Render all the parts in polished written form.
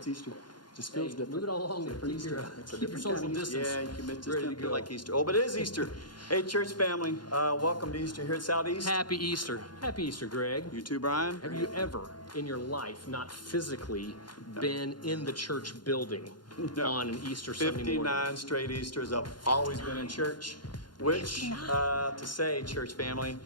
It's Easter. Just feels different. Move it along there. Keep your Social distance. Yeah, you can just feel like Easter. Oh, but it is Easter. Hey, church family, welcome to Easter here at Southeast. Happy Easter. Happy Easter, Greg. You too, Brian. Have you ever in your life not physically been in the church building on an Easter Sunday morning? 59 straight Easters. I've always been in church, which, to say, church family,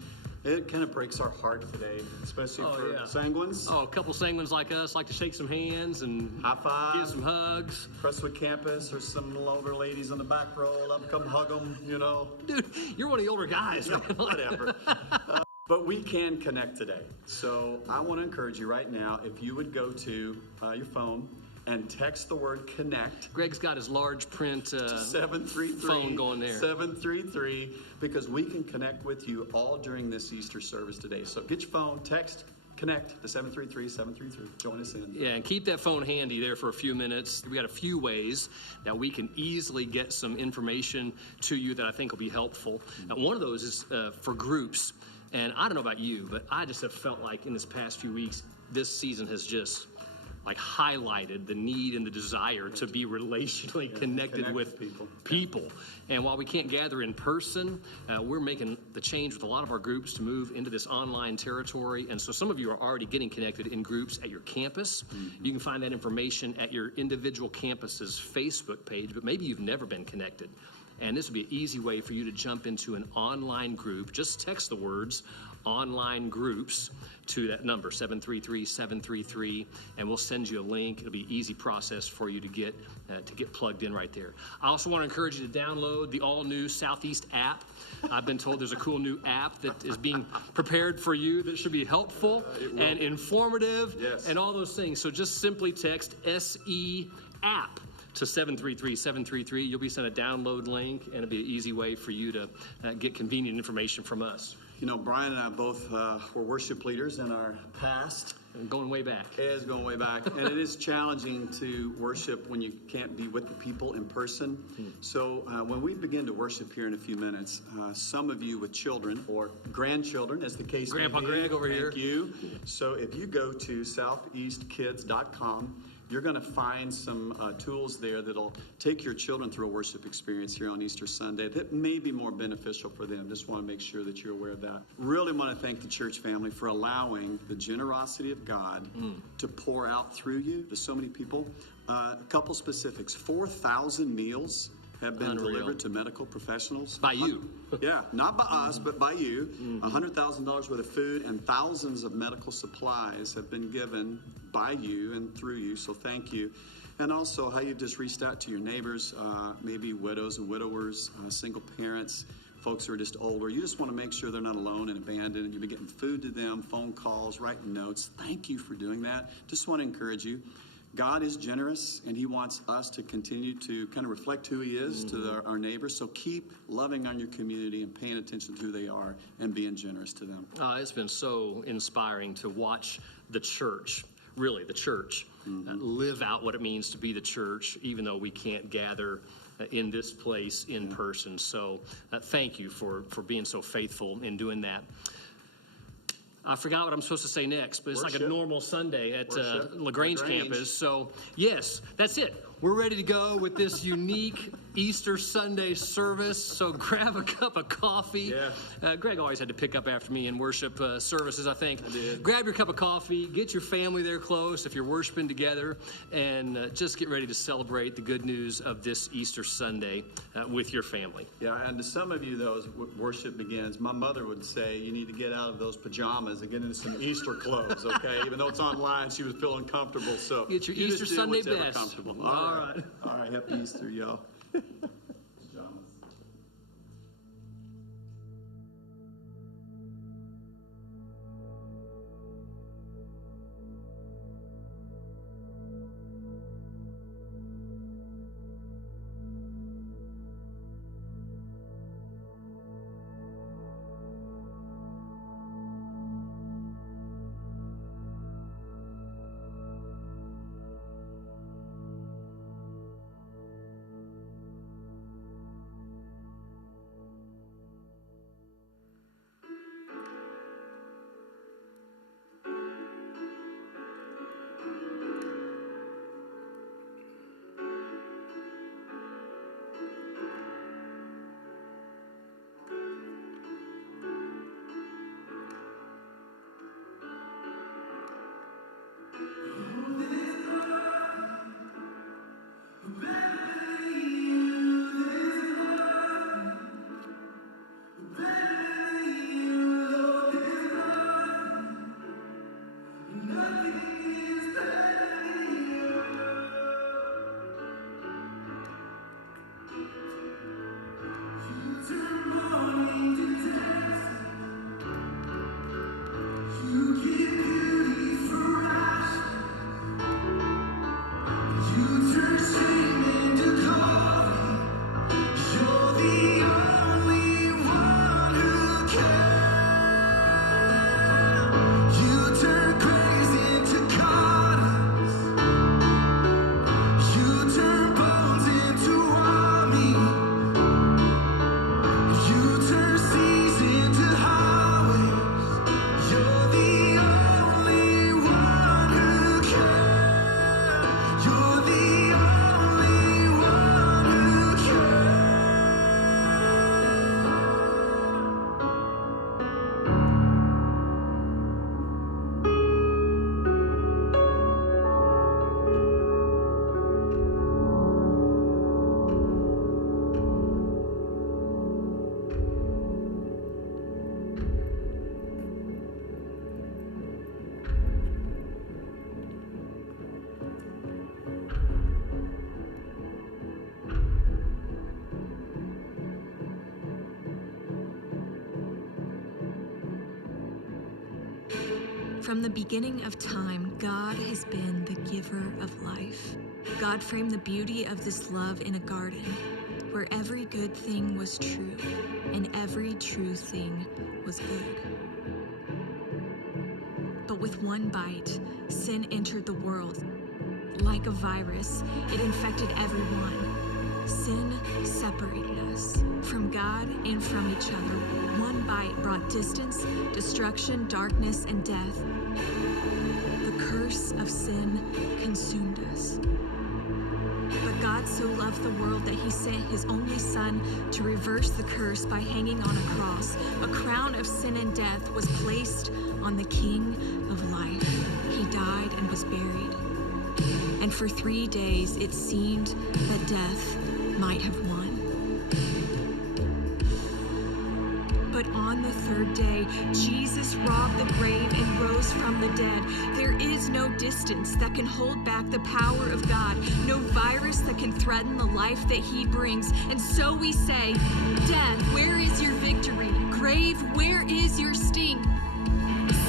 it kind of breaks our heart today, especially for sanguines. Oh, a couple sanguines like us like to shake some hands and high five, give some hugs. Crestwood campus, or some older ladies on the back row. Love to come hug them, you know. Dude, you're one of the older guys. Yeah, whatever. But we can connect today. So I want to encourage you right now, if you would go to your phone and text the word connect. Greg's got his large print 733 phone going there. 733, because we can connect with you all during this Easter service today. So get your phone, text, connect to 733-733. Join us in. Yeah, and keep that phone handy there for a few minutes. We got a few ways that we can easily get some information to you that I think will be helpful. Now, one of those is for groups. And I don't know about you, but I just have felt like in this past few weeks, this season has just like highlighted the need and the desire to be relationally connected with people. And while we can't gather in person, we're making the change with a lot of our groups to move into this online territory. And so some of you are already getting connected in groups at your campus. You can find that information at your individual campus's Facebook page, but maybe you've never been connected. And this would be an easy way for you to jump into an online group. Just text the words online groups to that number, 733-733, and we'll send you a link. It'll be an easy process for you to get plugged in right there. I also want to encourage you to download the all-new Southeast app. I've been told there's a cool new app that is being prepared for you that should be helpful and informative and all those things. So just simply text SE app to 733-733. You'll be sent a download link, and it'll be an easy way for you to get convenient information from us. You know, Brian and I both were worship leaders in our past. And going way back. It is going way back. And it is challenging to worship when you can't be with the people in person. So when we begin to worship here in a few minutes, some of you with children or grandchildren, as the case may be. Grandpa Greg over here. Thank you. So if you go to southeastkids.com, you're going to find some tools there that'll take your children through a worship experience here on Easter Sunday that may be more beneficial for them. Just want to make sure that you're aware of that. Really want to thank the church family for allowing the generosity of God to pour out through you to so many people. A couple specifics. 4,000 meals have been delivered to medical professionals. By you. Yeah, not by us, but by you. $100,000 worth of food and thousands of medical supplies have been given by you and through you, so thank you. And also how you've just reached out to your neighbors, maybe widows and widowers, single parents, folks who are just older. You just want to make sure they're not alone and abandoned, and you've been getting food to them, phone calls, writing notes. Thank you for doing that. Just want to encourage you. God is generous, and he wants us to continue to kind of reflect who he is to our neighbors. So keep loving on your community and paying attention to who they are and being generous to them. It's been so inspiring to watch the church, really the church, live out what it means to be the church, even though we can't gather in this place in person. So thank you for being so faithful in doing that. I forgot what I'm supposed to say next, but it's like a normal Sunday at LaGrange campus. So, yes, that's it. We're ready to go with this unique Easter Sunday service. So grab a cup of coffee. Greg always had to pick up after me in worship services, I think. I did. Grab your cup of coffee. Get your family there close if you're worshiping together. And just get ready to celebrate the good news of this Easter Sunday with your family. Yeah, and to some of you, though, as worship begins, my mother would say you need to get out of those pajamas and get into some Easter clothes, okay? Even though it's online, she was feeling comfortable. So get your Easter Sunday best. Comfortable. All right. All right, happy Easter, y'all. From the beginning of time, God has been the giver of life. God framed the beauty of this love in a garden where every good thing was true and every true thing was good. But with one bite, sin entered the world. Like a virus, it infected everyone. Sin separated us from God and from each other. One bite brought distance, destruction, darkness, and death. The curse of sin consumed us. But God so loved the world that he sent his only Son to reverse the curse by hanging on a cross. A crown of sin and death was placed on the King of life. He died and was buried. And for 3 days it seemed that death might have won. But on the third day, Jesus robbed the grave and rose from the dead. There is no distance that can hold back the power of God, no virus that can threaten the life that he brings. And so we say, death, where is your victory? Grave, where is your sting?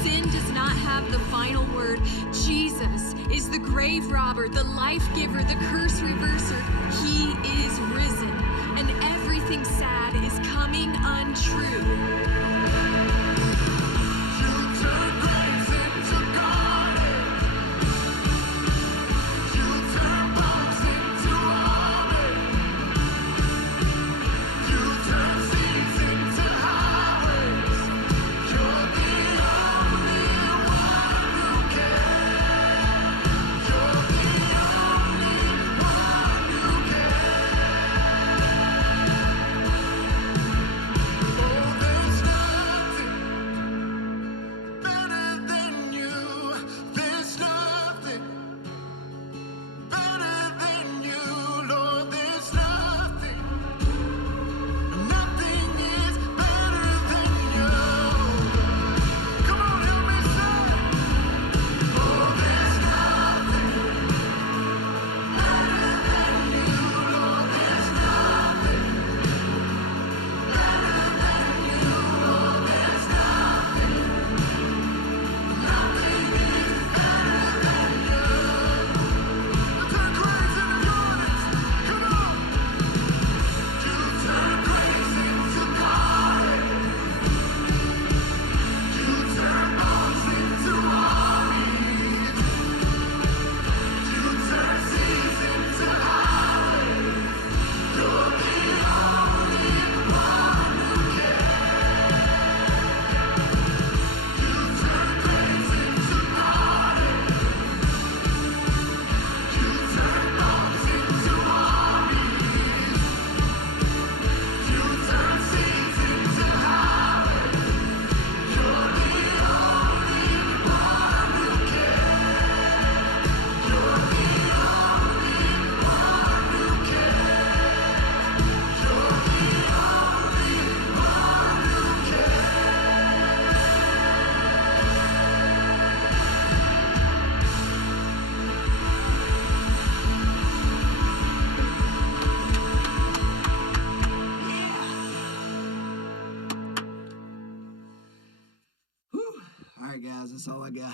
Sin does not have the final word. Jesus is the grave robber, the life giver, the curse reverser. He is risen, and everything sad is coming untrue. All right, guys, that's all I got.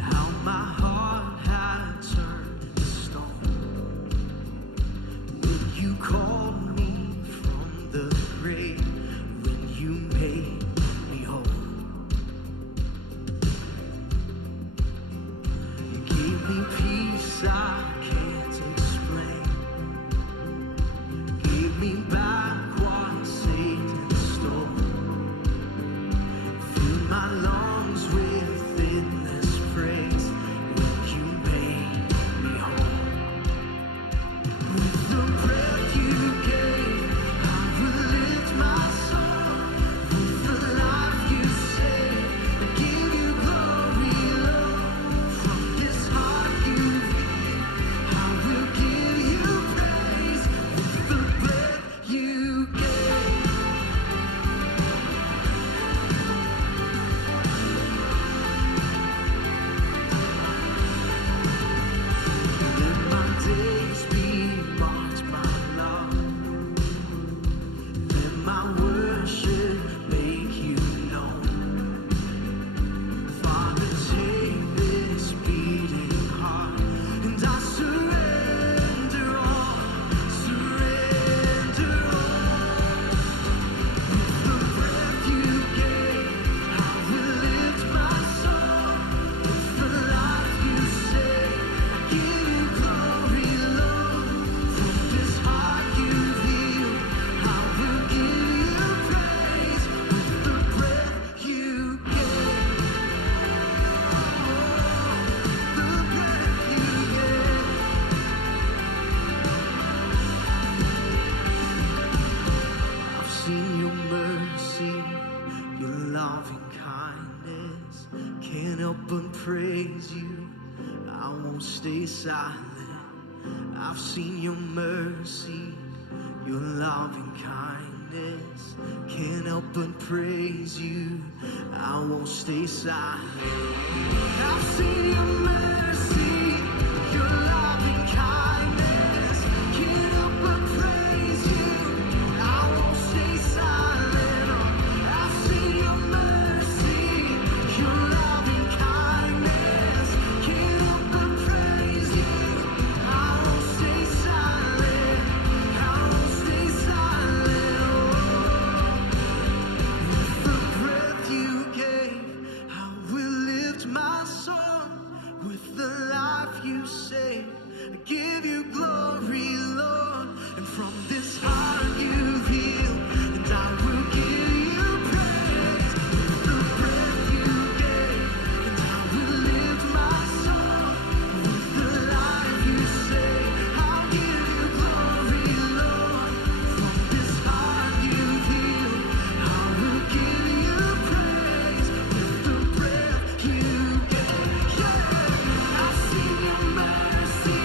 How my heart had turned help but praise you. I won't stay silent. I've seen your mercy, your loving kindness. Can't help but praise you. I won't stay silent. I've seen your mercy, your loving kindness. Can't help but praise you. I won't stay silent. I've seen your mercy, your loving kindness. Can't help but praise you. I won't stay silent. I won't stay silent. With the breath you gave, I will lift my song. With the life you saved, I give you glory, Lord. And from this heart you've healed, and I will give you praise. With the breath you gave, and I will lift my song. With the life you saved, I'll give you glory, Lord. From this heart you've healed, I will give you praise. With the breath you gave, yeah. I've seen your mercy,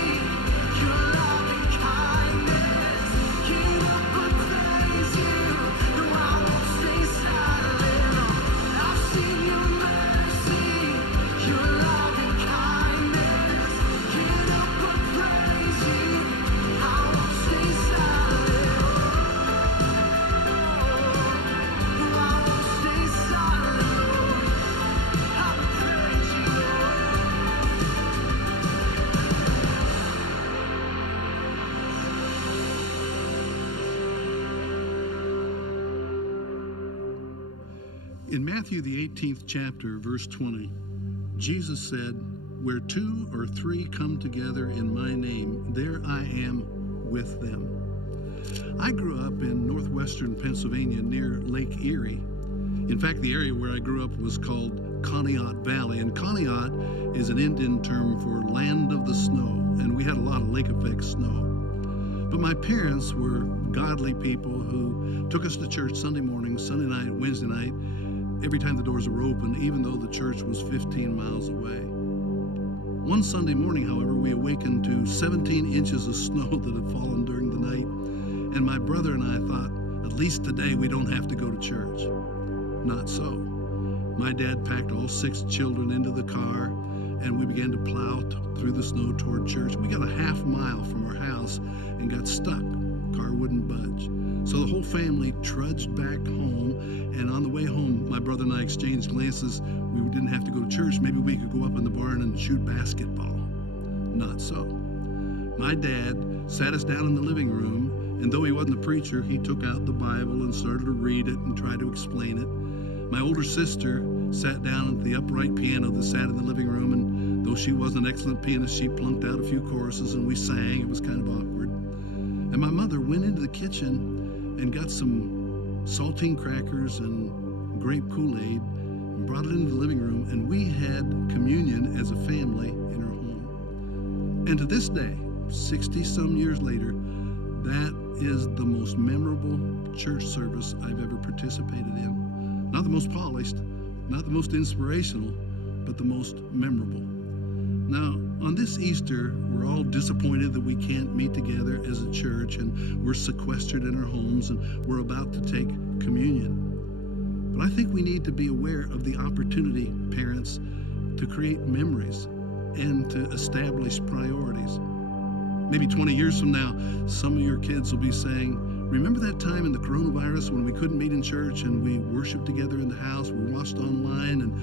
your loving kindness. Can't help but praise you. No, I won't stay silent. I've seen your mercy, your loving kindness. Can't help but praise you. I won't stay silent. No, I won't stay silent. I will praise you, In Matthew, the 18th chapter, verse 20, Jesus said, "Where 2 or 3 come together in my name, there I am with them." I grew up in northwestern Pennsylvania near Lake Erie. In fact, the area where I grew up was called Conneaut Valley, and Conneaut is an Indian term for land of the snow, and we had a lot of lake effect snow. But my parents were godly people who took us to church Sunday morning, Sunday night, Wednesday night, every time the doors were open, even though the church was 15 miles away. One Sunday morning, however, we awakened to 17 inches of snow that had fallen during the night, and my brother and I thought, at least today we don't have to go to church. Not so. My dad packed all 6 children into the car, and we began to plow through the snow toward church. We got a half mile from our house and got stuck. Car wouldn't budge. So the whole family trudged back home, and on the way home, my brother and I exchanged glances. We didn't have to go to church. Maybe we could go up in the barn and shoot basketball. Not so. My dad sat us down in the living room, and though he wasn't a preacher, he took out the Bible and started to read it and try to explain it. My older sister sat down at the upright piano that sat in the living room, and though she wasn't an excellent pianist, she plunked out a few choruses and we sang. It was kind of awkward. And my mother went into the kitchen and got some saltine crackers and grape Kool-Aid and brought it into the living room, and we had communion as a family in our home. And to this day, 60-some years later, that is the most memorable church service I've ever participated in. Not the most polished, not the most inspirational, but the most memorable. Now, on this Easter, we're all disappointed that we can't meet together as a church, and we're sequestered in our homes, and we're about to take communion. But I think we need to be aware of the opportunity, parents, to create memories and to establish priorities. Maybe 20 years from now, some of your kids will be saying, "Remember that time in the coronavirus when we couldn't meet in church and we worshiped together in the house, we watched online, and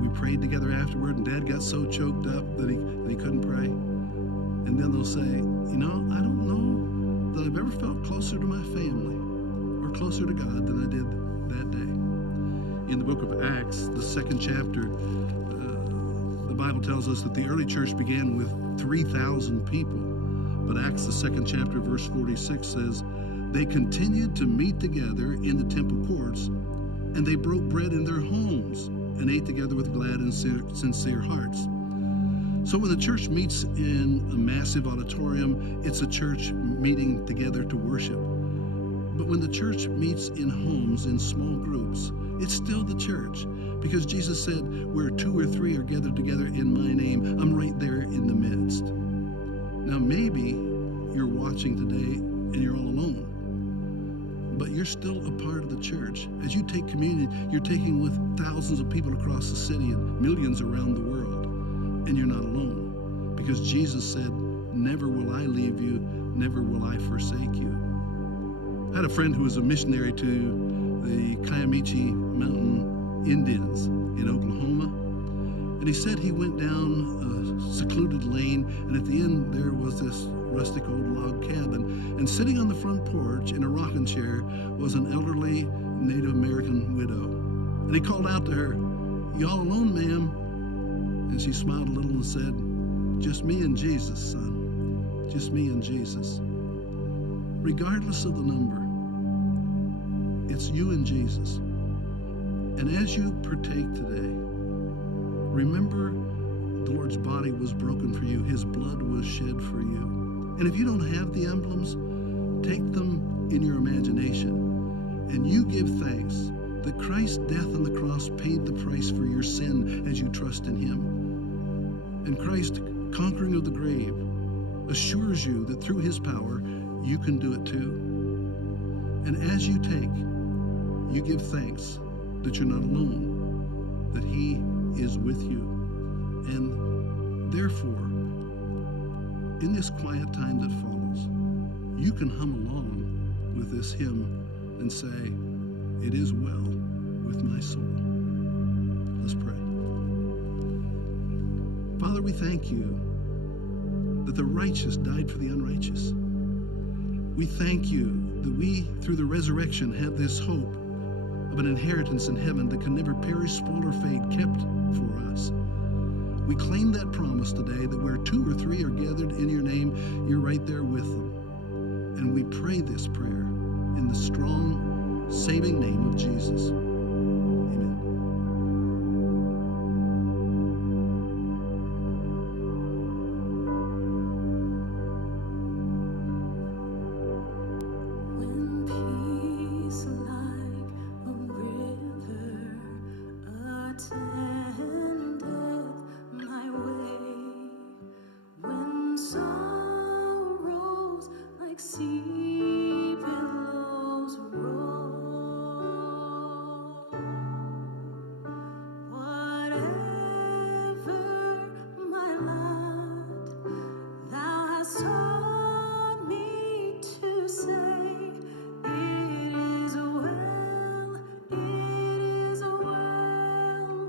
we prayed together afterward, and Dad got so choked up that he couldn't pray?" And then they'll say, "You know, I don't know that I've ever felt closer to my family or closer to God than I did that day." In the book of Acts, the 2nd chapter, the Bible tells us that the early church began with 3,000 people. But Acts, the 2nd chapter, verse 46 says, "They continued to meet together in the temple courts, and they broke bread in their homes and ate together with glad and sincere hearts." So when the church meets in a massive auditorium, it's a church meeting together to worship. But when the church meets in homes, in small groups, It's still the church, because Jesus said, where 2 or 3 are gathered together in my name, I'm right there in the midst. Now, maybe you're watching today and you're all alone, but you're still a part of the church. As you take communion, you're taking with thousands of people across the city and millions around the world, and you're not alone, because Jesus said, never will I leave you, never will I forsake you. I had a friend who was a missionary to the Kiamichi Mountain Indians in Oklahoma, and he said he went down a secluded lane, and at the end there was this rustic old log cabin, and sitting on the front porch in a rocking chair was an elderly Native American widow. And he called out to her, "You all alone, ma'am?" And she smiled a little and said, "Just me and Jesus, son. Just me and Jesus." Regardless of the number, it's you and Jesus. And as you partake today, remember the Lord's body was broken for you. His blood was shed for you. And if you don't have the emblems, take them in your imagination, and you give thanks that Christ's death on the cross paid the price for your sin as you trust in Him. And Christ's conquering of the grave assures you that through His power, you can do it too. And as you take, you give thanks that you're not alone, that He is with you. And therefore, in this quiet time that follows, you can hum along with this hymn and say, "It is well with my soul." Let's pray. Father, we thank you that the righteous died for the unrighteous. We thank you that we, through the resurrection, have this hope of an inheritance in heaven that can never perish, spoil, or fade, kept for us. We claim that promise today that where 2 or 3 are gathered in your name, you're right there with them. And we pray this prayer in the strong, saving name of Jesus. Amen. When peace like a river attendeth my way, when sorrows like sea billows roll, whatever my lot, thou hast taught me to say, it is well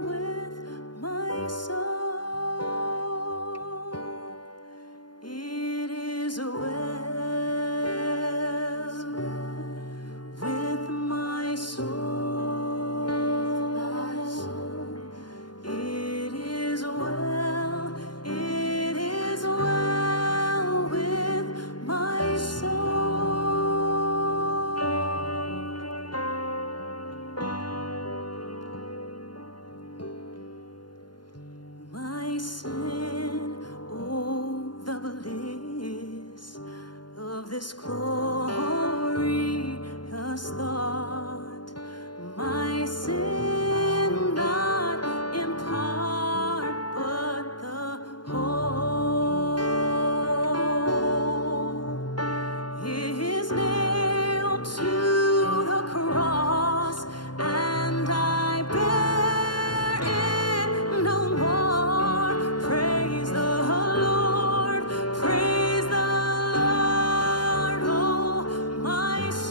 with my soul. It is well with my soul. It is well with my soul. My sin, oh, the bliss of this glorious thought. My sin, not in part, but the whole, is nailed to the cross, and I bear it no more. Praise the Lord, oh my soul.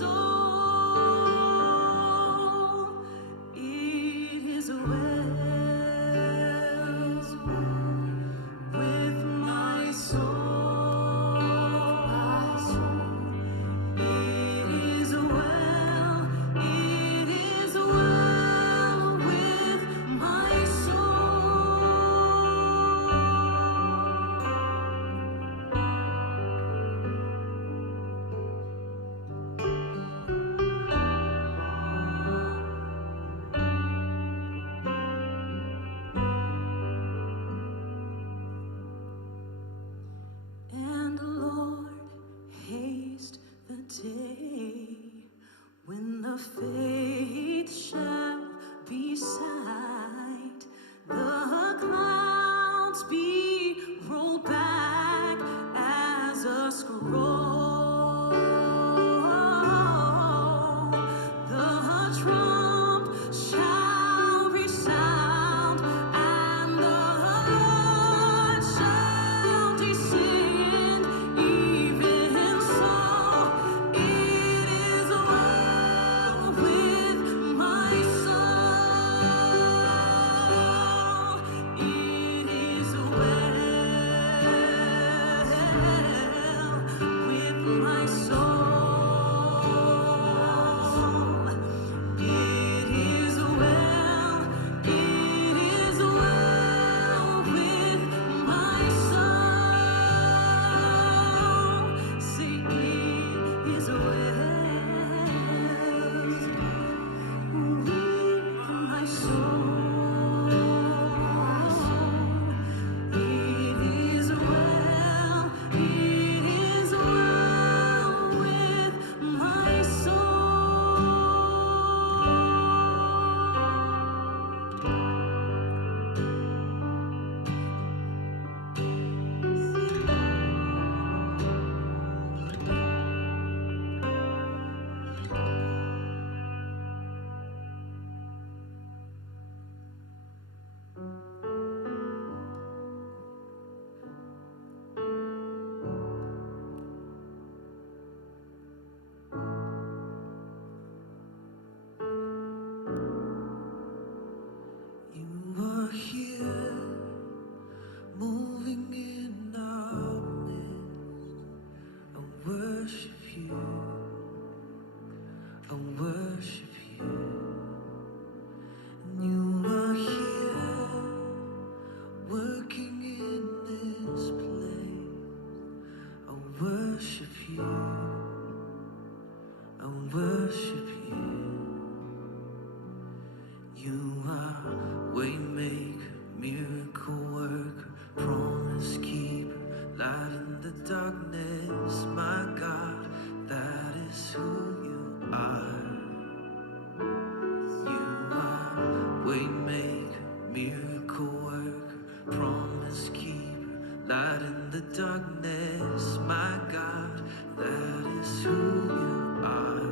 light in the darkness, my God, that is who you are.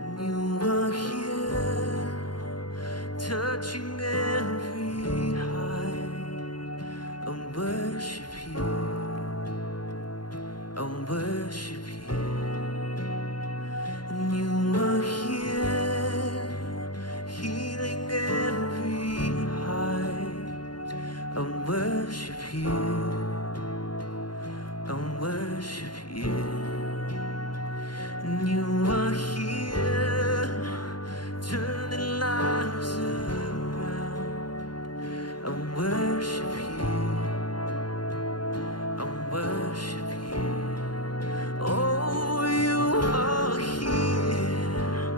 And you are here, touching every heart. I'll worship you, I'll worship you. And you are here, healing every heart. I'll worship you, I'll worship you. And you are here, turning lives around. I'll worship you, I'll worship you. Oh, you are here,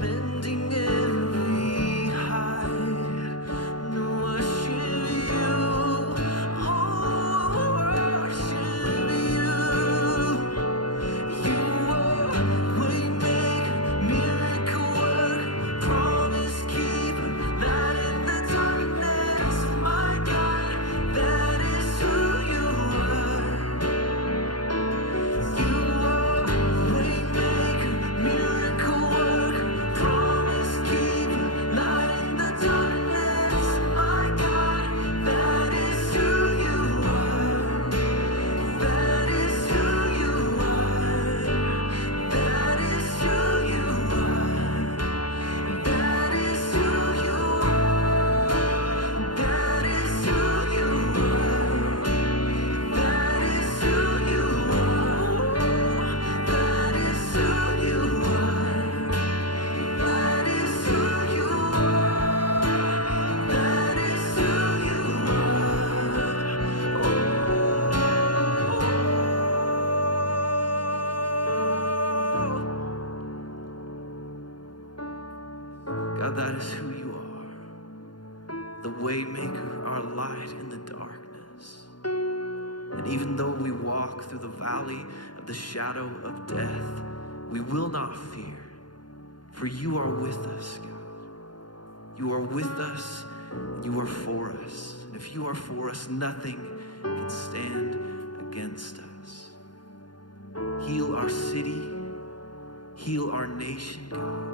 mending every heart. And worship you, oh, worship you. You are waymaker, miracle worker, promise keeper, light in the darkness, my God, that is who you are. You are waymaker, miracle worker, promise keeper, light in the darkness, my God, that is who you are. That is who you are. That is who you are. That is who you are. That is who you are. That is who you are. That is who you are. That is who you are. That is who you are. God, that is who you are. The waymaker, our light in the darkness. And even though we walk through the valley of the shadow of death, we will not fear, for you are with us, God. You are with us, and you are for us. And if you are for us, nothing can stand against us. Heal our city, heal our nation, God,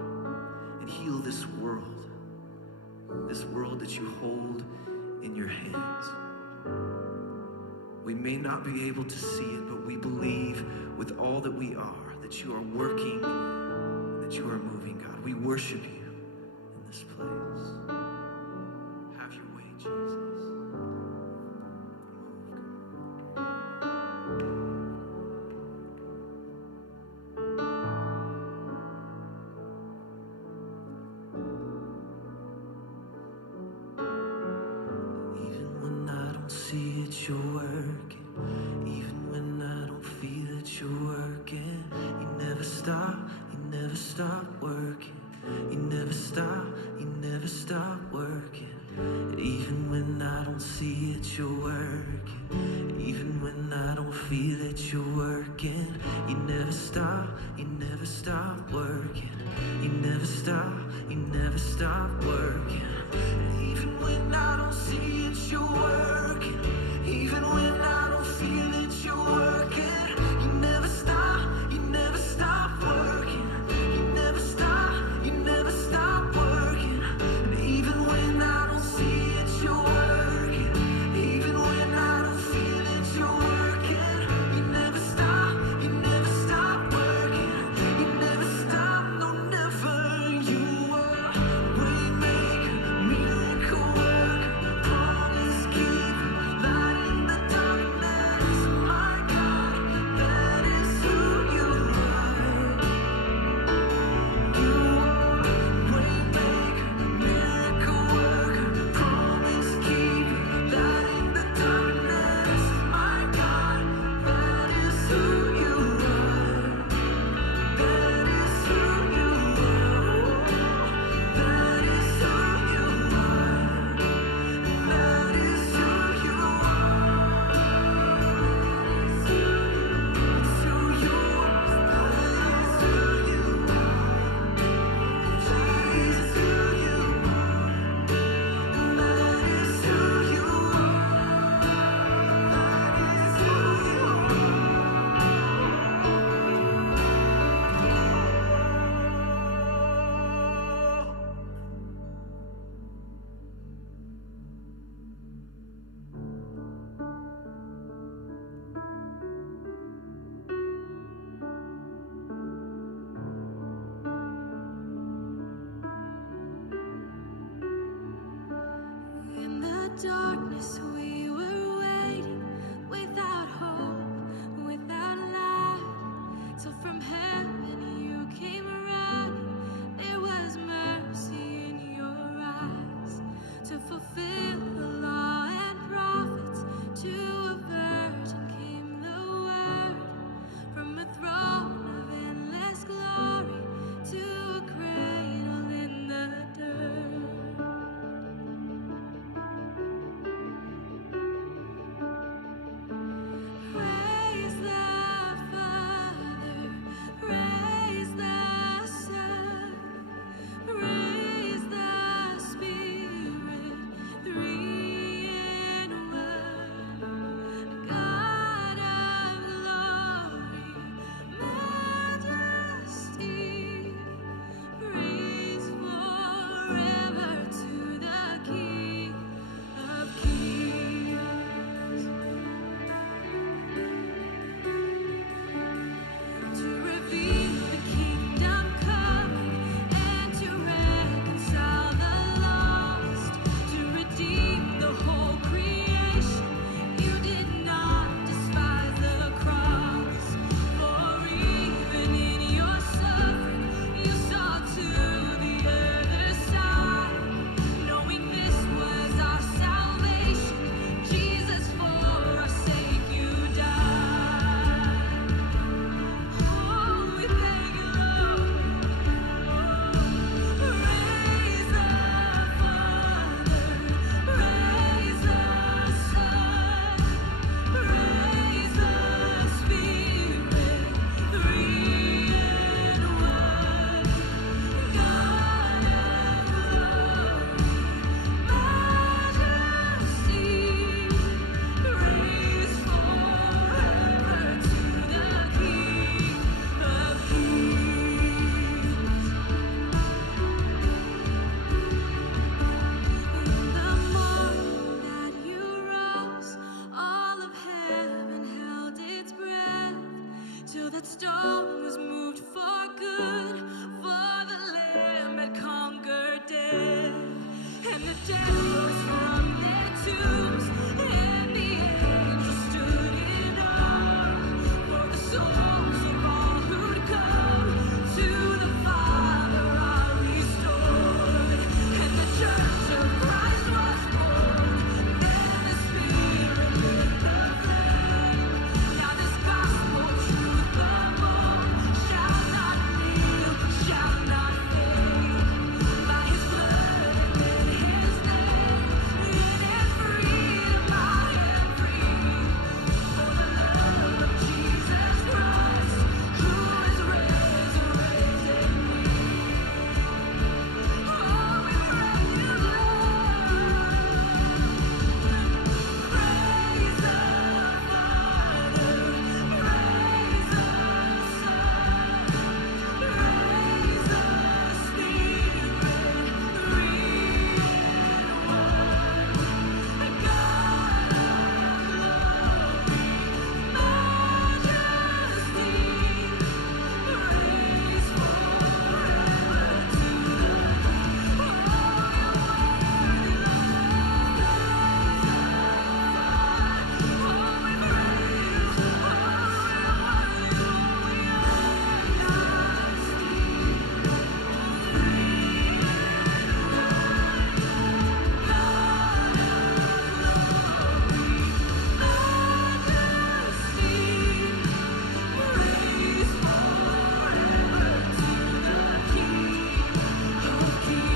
and heal this world that you hold in your hands. We may not be able to see it, but we believe with all that we are that you are working, that you are moving, God. We worship you in this place. Have your way, Jesus. Even when I don't see it, you're working. Even when I don't feel it, you're working. You never stop working. You never stop working. Even when I don't see it, you're working. Even when I don't feel it, you're working. You never stop working. You never stop working. Even when I don't see it, you're working. Even when I don't feel it, you're working. You never stop working. You never stop working. And even when I don't see it, you're working. Even when I don't feel it, you're working. You never stop working. You never stop, no never. You are waymaker, miracle worker, promise that stone was moved for good, for the Lamb had conquered death, and the dead rose from their tombs, and the angels stood in awe for the souls of all who'd come to the Father are restored, and the Church of Christ was born. Then the Spirit lit the flame. Now this gospel truth above shall not kneel, shall not fade. By His blood and in His name, in freedom I am free. For the love of Jesus Christ, who is resurrected me. Oh, we praise You, Lord. Praise the Father, praise the Son, praise the Spirit, three in one. The God of glory, majesty, praise forever to the King. Oh, You're worthy,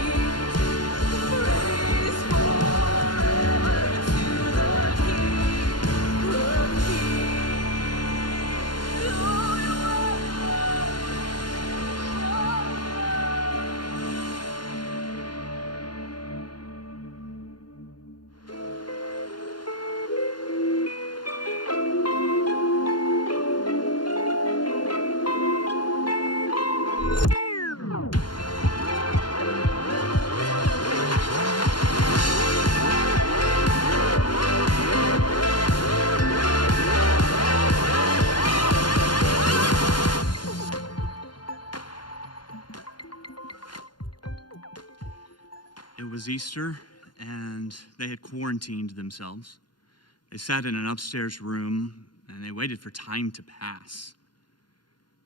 It was Easter, and they had quarantined themselves. They sat in an upstairs room, and they waited for time to pass.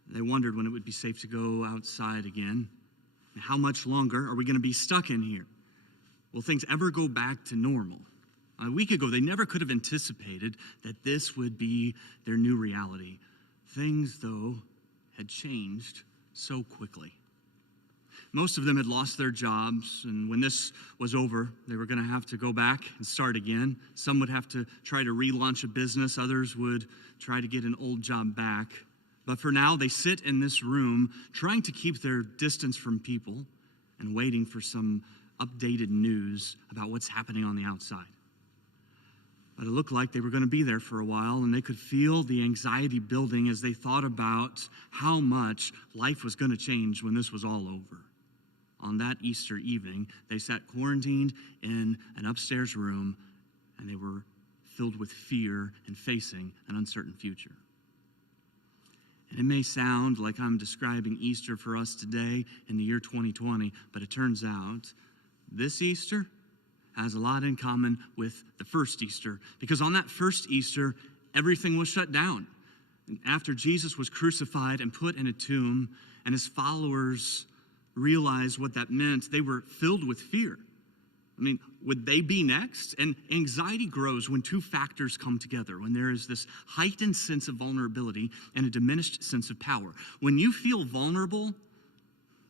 They wondered when it would be safe to go outside again. And how much longer are we going to be stuck in here? Will things ever go back to normal? A week ago, they never could have anticipated that this would be their new reality. Things, though, had changed so quickly. Most of them had lost their jobs, and when this was over, they were going to have to go back and start again. Some would have to try to relaunch a business. Others would try to get an old job back. But for now, they sit in this room trying to keep their distance from people and waiting for some updated news about what's happening on the outside. But it looked like they were going to be there for a while, and they could feel the anxiety building as they thought about how much life was going to change when this was all over. On that Easter evening, they sat quarantined in an upstairs room, and they were filled with fear and facing an uncertain future. And it may sound like I'm describing Easter for us today in the year 2020, but it turns out this Easter has a lot in common with the first Easter, because on that first Easter, everything was shut down. And after Jesus was crucified and put in a tomb, and his followers realized what that meant, they were filled with fear. I mean, would they be next? And anxiety grows when two factors come together, when there is this heightened sense of vulnerability and a diminished sense of power. When you feel vulnerable,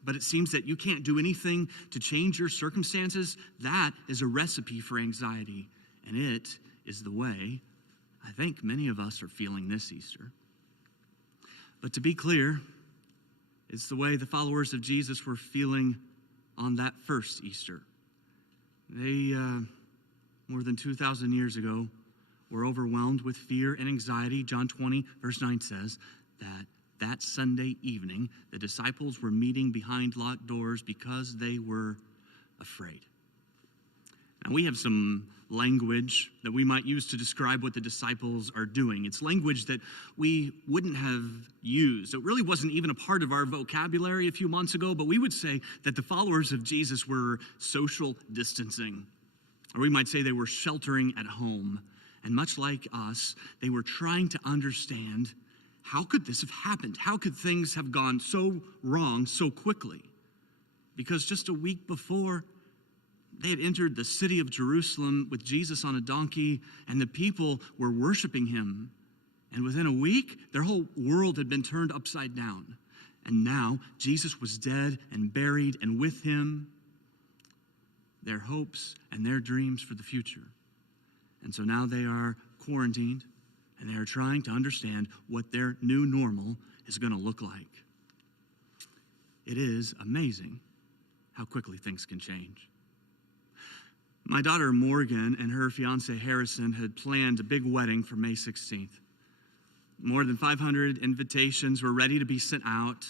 but it seems that you can't do anything to change your circumstances, that is a recipe for anxiety. And it is the way I think many of us are feeling this Easter. But to be clear, it's the way the followers of Jesus were feeling on that first Easter. They, more than 2,000 years ago, were overwhelmed with fear and anxiety. John 20, verse 9 says that Sunday evening, the disciples were meeting behind locked doors because they were afraid. And we have some language that we might use to describe what the disciples are doing. It's language that we wouldn't have used. It really wasn't even a part of our vocabulary a few months ago, but we would say that the followers of Jesus were social distancing, or we might say they were sheltering at home. And much like us, they were trying to understand, how could this have happened? How could things have gone so wrong so quickly? Because just a week before, they had entered the city of Jerusalem with Jesus on a donkey, and the people were worshiping him. And within a week, their whole world had been turned upside down. And now, Jesus was dead and buried, and with him, their hopes and their dreams for the future. And so now they are quarantined, and they are trying to understand what their new normal is going to look like. It is amazing how quickly things can change. My daughter Morgan and her fiance Harrison had planned a big wedding for May 16th. More than 500 invitations were ready to be sent out.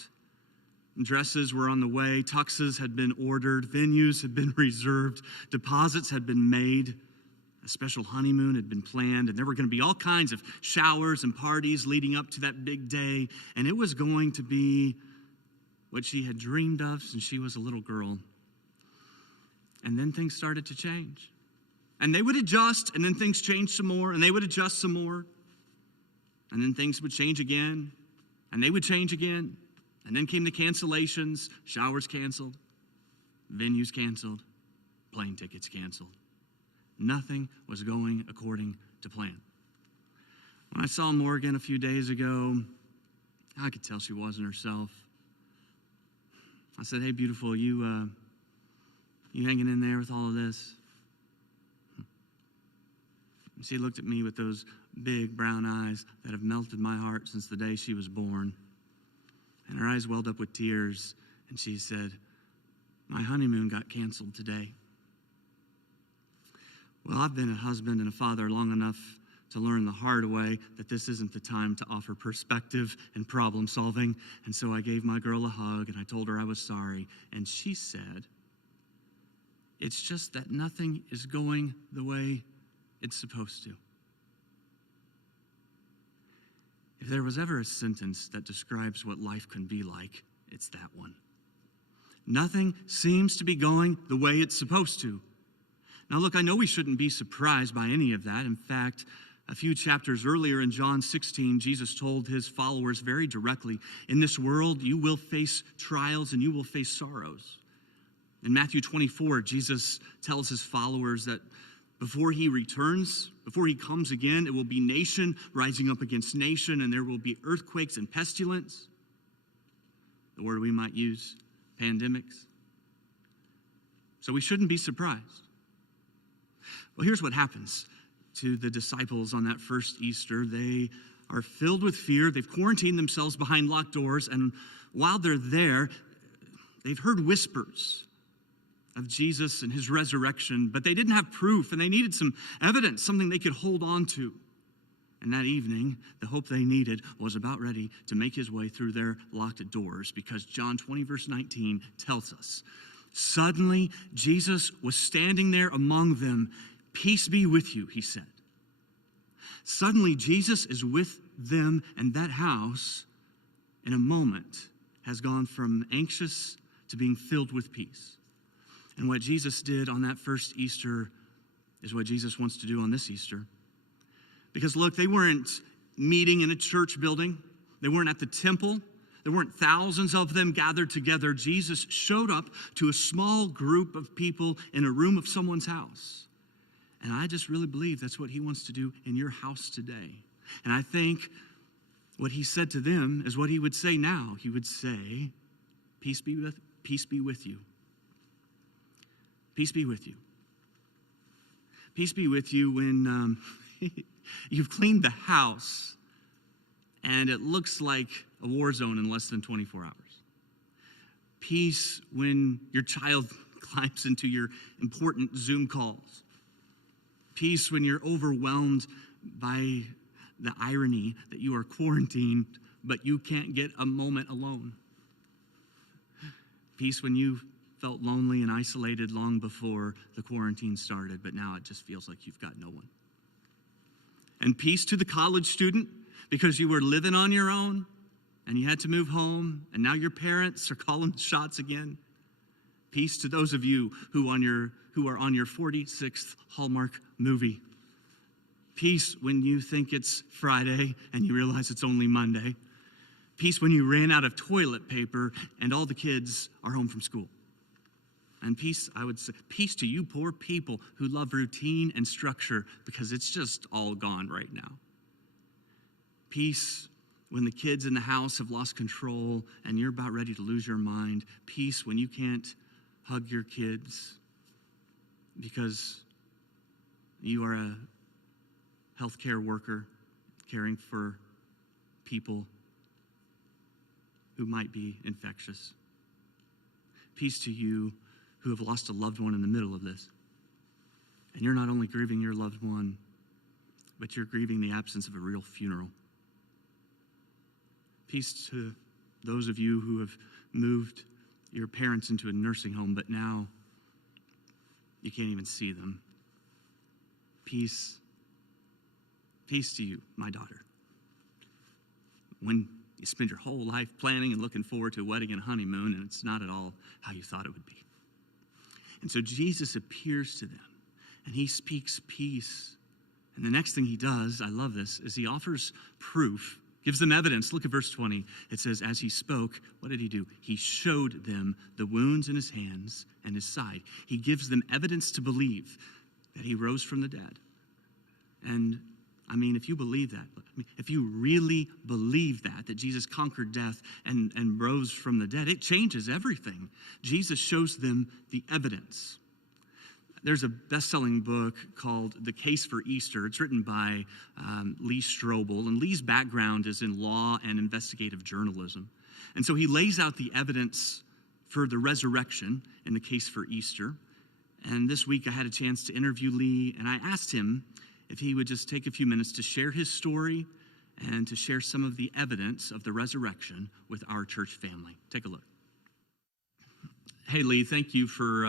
Dresses were on the way, tuxes had been ordered, venues had been reserved, deposits had been made, a special honeymoon had been planned, and there were going to be all kinds of showers and parties leading up to that big day, and it was going to be what she had dreamed of since she was a little girl. And then things started to change. And they would adjust, and then things changed some more, and they would adjust some more. And then things would change again, and they would change again. And then came the cancellations, showers canceled, venues canceled, plane tickets canceled. Nothing was going according to plan. When I saw Morgan a few days ago, I could tell she wasn't herself. I said, "Hey, beautiful, you hanging in there with all of this?" And she looked at me with those big brown eyes that have melted my heart since the day she was born. And her eyes welled up with tears, and she said, "My honeymoon got canceled today." Well, I've been a husband and a father long enough to learn the hard way that this isn't the time to offer perspective and problem solving. And so I gave my girl a hug, and I told her I was sorry. And she said, "It's just that nothing is going the way it's supposed to." If there was ever a sentence that describes what life can be like, it's that one. Nothing seems to be going the way it's supposed to. Now look, I know we shouldn't be surprised by any of that. In fact, a few chapters earlier in John 16, Jesus told his followers very directly, in this world you will face trials and you will face sorrows. In Matthew 24, Jesus tells his followers that before he returns, before he comes again, it will be nation rising up against nation, and there will be earthquakes and pestilence. The word we might use, pandemics. So we shouldn't be surprised. Well, here's what happens to the disciples on that first Easter. They are filled with fear. They've quarantined themselves behind locked doors, and while they're there, they've heard whispers of Jesus and his resurrection, but they didn't have proof, and they needed some evidence, something they could hold on to. And that evening, the hope they needed was about ready to make his way through their locked doors, because John 20, verse 19 tells us, suddenly Jesus was standing there among them. "Peace be with you," he said. Suddenly Jesus is with them, and that house, in a moment, has gone from anxious to being filled with peace. And what Jesus did on that first Easter is what Jesus wants to do on this Easter. Because look, they weren't meeting in a church building. They weren't at the temple. There weren't thousands of them gathered together. Jesus showed up to a small group of people in a room of someone's house. And I just really believe that's what he wants to do in your house today. And I think what he said to them is what he would say now. He would say, peace be with you. Peace be with you. Peace be with you when you've cleaned the house and it looks like a war zone in less than 24 hours. Peace when your child climbs into your important Zoom calls. Peace when you're overwhelmed by the irony that you are quarantined, but you can't get a moment alone. Peace when you felt lonely and isolated long before the quarantine started, but now it just feels like you've got no one. And peace to the college student, because you were living on your own and you had to move home, and now your parents are calling the shots again. Peace to those of you who are on your 46th Hallmark movie. Peace when you think it's Friday and you realize it's only Monday. Peace when you ran out of toilet paper and all the kids are home from school. And peace, I would say, peace to you poor people who love routine and structure, because it's just all gone right now. Peace when the kids in the house have lost control and you're about ready to lose your mind. Peace when you can't hug your kids because you are a healthcare worker caring for people who might be infectious. Peace to you who have lost a loved one in the middle of this. And you're not only grieving your loved one, but you're grieving the absence of a real funeral. Peace to those of you who have moved your parents into a nursing home, but now you can't even see them. Peace to you, my daughter. When you spend your whole life planning and looking forward to a wedding and a honeymoon, and it's not at all how you thought it would be. And so Jesus appears to them, and he speaks peace. And the next thing he does, I love this, is he offers proof, gives them evidence. Look at verse 20. It says, as he spoke, what did he do? He showed them the wounds in his hands and his side. He gives them evidence to believe that he rose from the dead. And I mean, if you believe that, if you really believe that Jesus conquered death and rose from the dead, it changes everything. Jesus shows them the evidence. There's a best-selling book called The Case for Easter. It's written by Lee Strobel, and Lee's background is in law and investigative journalism. And so he lays out the evidence for the resurrection in The Case for Easter. And this week I had a chance to interview Lee, and I asked him if he would just take a few minutes to share his story and to share some of the evidence of the resurrection with our church family. Take a look. Hey, Lee, thank you for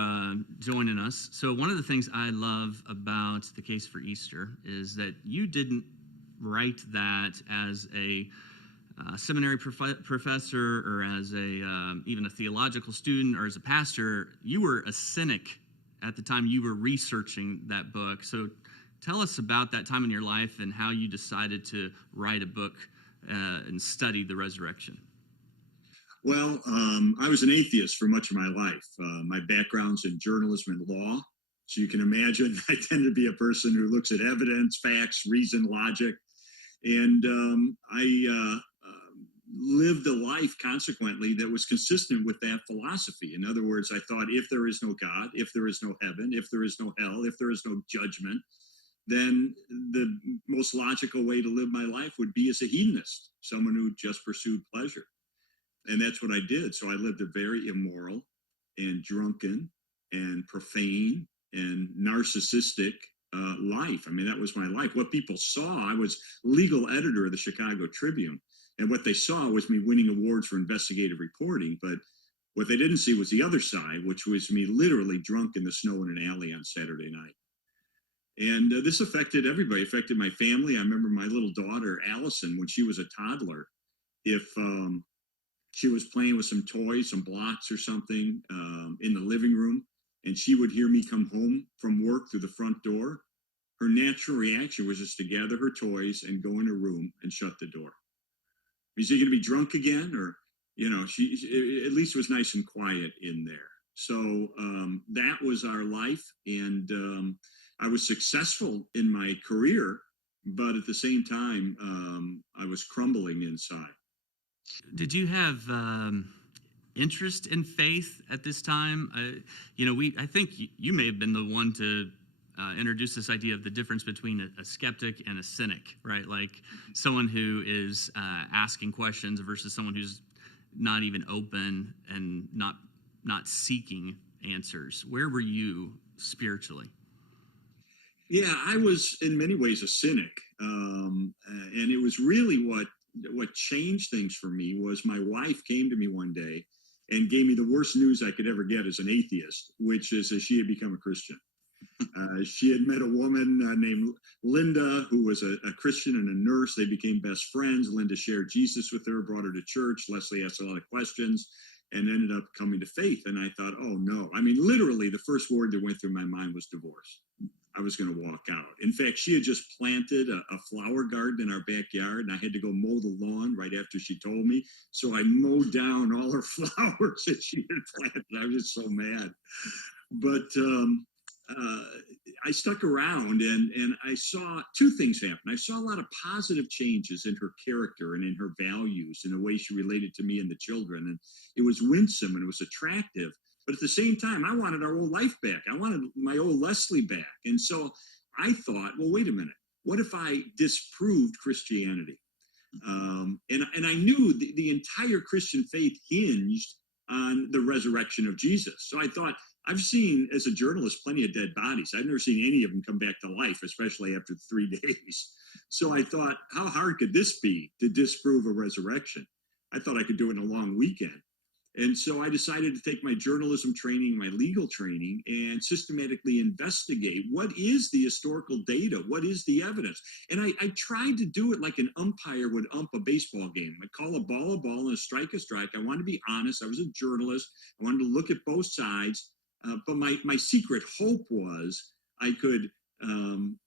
joining us. So one of the things I love about The Case for Easter is that you didn't write that as a seminary professor or as even a theological student or as a pastor. You were a cynic at the time you were researching that book. So tell us about that time in your life and how you decided to write a book and study the resurrection. Well, I was an atheist for much of my life. My background's in journalism and law. So you can imagine I tend to be a person who looks at evidence, facts, reason, logic. And I lived a life, consequently, that was consistent with that philosophy. In other words, I thought if there is no God, if there is no heaven, if there is no hell, if there is no judgment, then the most logical way to live my life would be as a hedonist, someone who just pursued pleasure. And that's what I did. So I lived a very immoral and drunken and profane and narcissistic life. I mean, that was my life. What people saw, I was legal editor of the Chicago Tribune. And what they saw was me winning awards for investigative reporting. But what they didn't see was the other side, which was me literally drunk in the snow in an alley on Saturday night. And this affected everybody, affected my family. I remember my little daughter, Allison, when she was a toddler, if she was playing with some toys, some blocks or something in the living room, and she would hear me come home from work through the front door, her natural reaction was just to gather her toys and go in her room and shut the door. Is he going to be drunk again? Or, you know, she at least was nice and quiet in there. So that was our life. And I was successful in my career, but at the same time, I was crumbling inside. Did you have interest in faith at this time? I think you may have been the one to introduce this idea of the difference between a skeptic and a cynic, right? Like someone who is asking questions versus someone who's not even open and not seeking answers. Where were you spiritually? Yeah, I was in many ways a cynic, and it was really what changed things for me was my wife came to me one day and gave me the worst news I could ever get as an atheist, which is that she had become a Christian. She had met a woman named Linda, who was a Christian and a nurse. They became best friends. Linda shared Jesus with her, brought her to church. Leslie asked a lot of questions and ended up coming to faith. And I thought, oh no. I mean, literally, the first word that went through my mind was divorce. I was going to walk out. In fact, she had just planted a flower garden in our backyard, and I had to go mow the lawn right after she told me. So I mowed down all her flowers that she had planted. I was just so mad. But I stuck around, and I saw two things happen. I saw a lot of positive changes in her character and in her values and the way she related to me and the children. And it was winsome and it was attractive. But at the same time, I wanted our old life back. I wanted my old Leslie back. And so I thought, well, wait a minute. What if I disproved Christianity? And I knew the entire Christian faith hinged on the resurrection of Jesus. So I thought, I've seen, as a journalist, plenty of dead bodies. I've never seen any of them come back to life, especially after 3 days. So I thought, how hard could this be to disprove a resurrection? I thought I could do it in a long weekend. And so I decided to take my journalism training, my legal training, and systematically investigate what is the historical data, what is the evidence. And I tried to do it like an umpire would ump a baseball game. I'd call a ball and a strike a strike. I wanted to be honest. I was a journalist. I wanted to look at both sides. But my secret hope was I could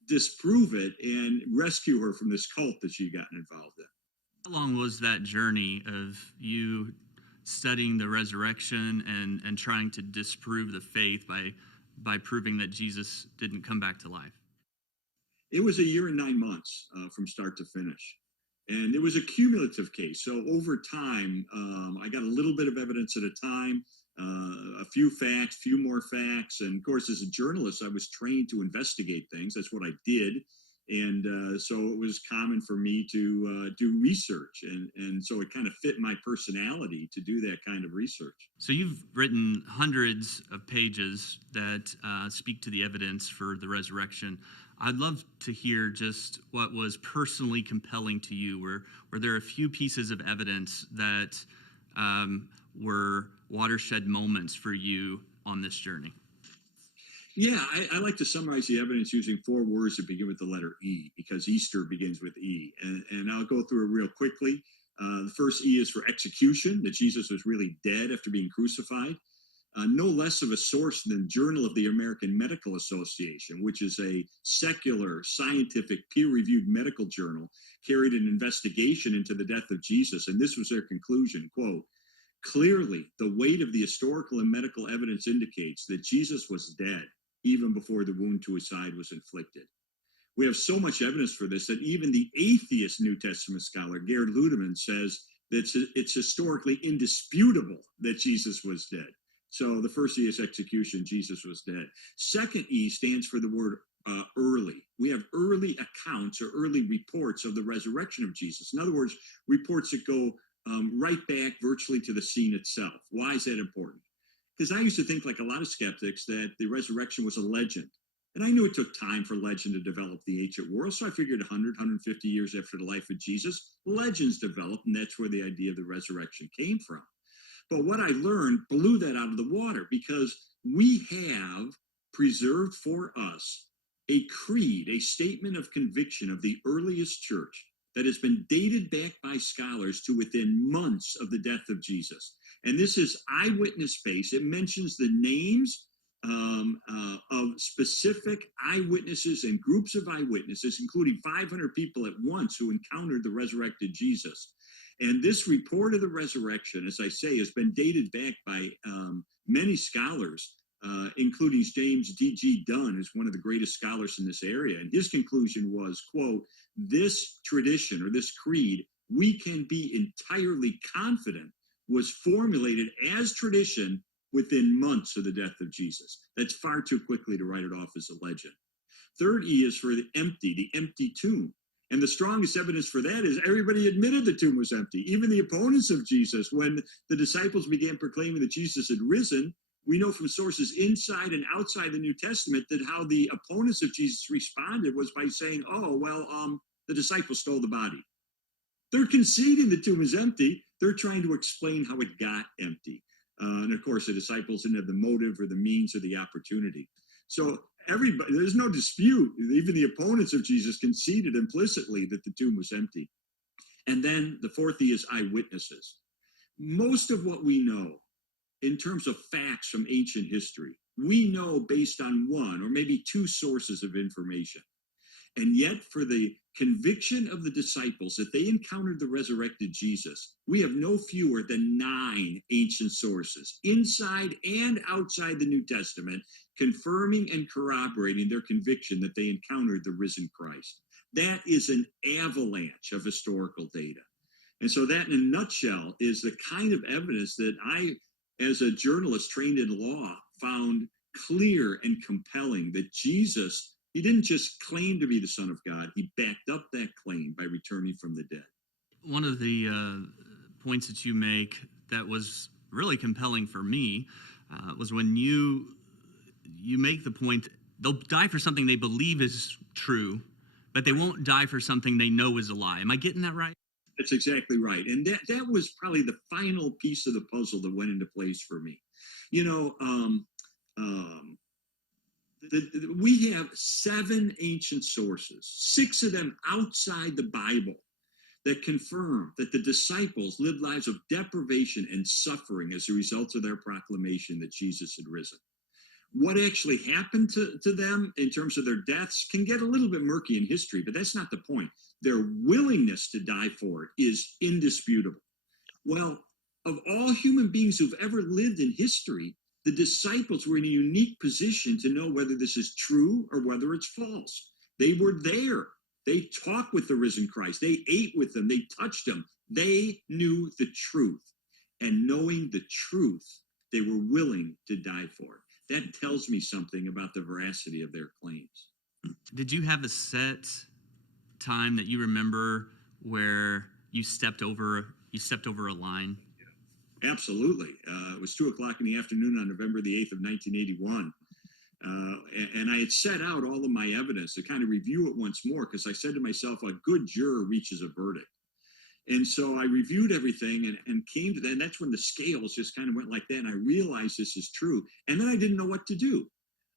disprove it and rescue her from this cult that she'd gotten involved in. How long was that journey of you studying the resurrection and trying to disprove the faith by proving that Jesus didn't come back to life? It was 1 year and 9 months from start to finish. And it was a cumulative case. So over time, I got a little bit of evidence at a time, a few facts, few more facts. And of course, as a journalist, I was trained to investigate things. That's what I did. And so it was common for me to do research. And so it kind of fit my personality to do that kind of research. So you've written hundreds of pages that speak to the evidence for the resurrection. I'd love to hear just what was personally compelling to you. Were there a few pieces of evidence that were watershed moments for you on this journey? Yeah, I like to summarize the evidence using 4 words that begin with the letter E, because Easter begins with E. And I'll go through it real quickly. The first E is for execution, that Jesus was really dead after being crucified. No less of a source than Journal of the American Medical Association, which is a secular, scientific, peer-reviewed medical journal, carried an investigation into the death of Jesus. And this was their conclusion, quote, "Clearly, the weight of the historical and medical evidence indicates that Jesus was dead even before the wound to his side was inflicted." We have so much evidence for this that even the atheist New Testament scholar, Gerd Ludemann, says that it's historically indisputable that Jesus was dead. So the first E is execution, Jesus was dead. Second E stands for the word early. We have early accounts or early reports of the resurrection of Jesus. In other words, reports that go right back virtually to the scene itself. Why is that important? Because I used to think, like a lot of skeptics, that the resurrection was a legend. And I knew it took time for legend to develop in the ancient world. So I figured 100, 150 years after the life of Jesus, legends developed, and that's where the idea of the resurrection came from. But what I learned blew that out of the water, because we have preserved for us a creed, a statement of conviction of the earliest church that has been dated back by scholars to within months of the death of Jesus. And this is eyewitness based. It mentions the names of specific eyewitnesses and groups of eyewitnesses, including 500 people at once who encountered the resurrected Jesus. And this report of the resurrection, as I say, has been dated back by many scholars, including James D.G. Dunn, who's one of the greatest scholars in this area. And his conclusion was, quote, "This tradition or this creed, we can be entirely confident was formulated as tradition within months of the death of Jesus." That's far too quickly to write it off as a legend. Third E is for the empty tomb. And the strongest evidence for that is everybody admitted the tomb was empty. Even the opponents of Jesus, when the disciples began proclaiming that Jesus had risen, we know from sources inside and outside the New Testament that how the opponents of Jesus responded was by saying, the disciples stole the body. They're conceding the tomb is empty. They're trying to explain how it got empty. And of course, the disciples didn't have the motive or the means or the opportunity. So everybody, there's no dispute. Even the opponents of Jesus conceded implicitly that the tomb was empty. And then the fourth E is eyewitnesses. Most of what we know in terms of facts from ancient history, we know based on one or maybe two sources of information. And yet, for the conviction of the disciples that they encountered the resurrected Jesus, we have no fewer than 9 ancient sources, inside and outside the New Testament, confirming and corroborating their conviction that they encountered the risen Christ. That is an avalanche of historical data. And so that, in a nutshell, is the kind of evidence that I, as a journalist trained in law, found clear and compelling that Jesus, he didn't just claim to be the Son of God, he backed up that claim by returning from the dead. One of the points that you make that was really compelling for me was when you make the point they'll die for something they believe is true, but they won't die for something they know is a lie. Am I getting that right? That's exactly right. And that was probably the final piece of the puzzle that went into place for me. You know, we have 7 ancient sources, 6 of them outside the Bible, that confirm that the disciples lived lives of deprivation and suffering as a result of their proclamation that Jesus had risen. What actually happened to them in terms of their deaths can get a little bit murky in history, but that's not the point. Their willingness to die for it is indisputable. Well, of all human beings who've ever lived in history, the disciples were in a unique position to know whether this is true or whether it's false. They were there. They talked with the risen Christ. They ate with them. They touched him. They knew the truth. And knowing the truth, they were willing to die for it. That tells me something about the veracity of their claims. Did you have a set time that you remember where you stepped over a line? Absolutely. It was 2:00 in the afternoon on November the 8th of 1981. And I had set out all of my evidence to kind of review it once more, because I said to myself, a good juror reaches a verdict. And so I reviewed everything and came to that. And that's when the scales just kind of went like that. And I realized this is true. And then I didn't know what to do.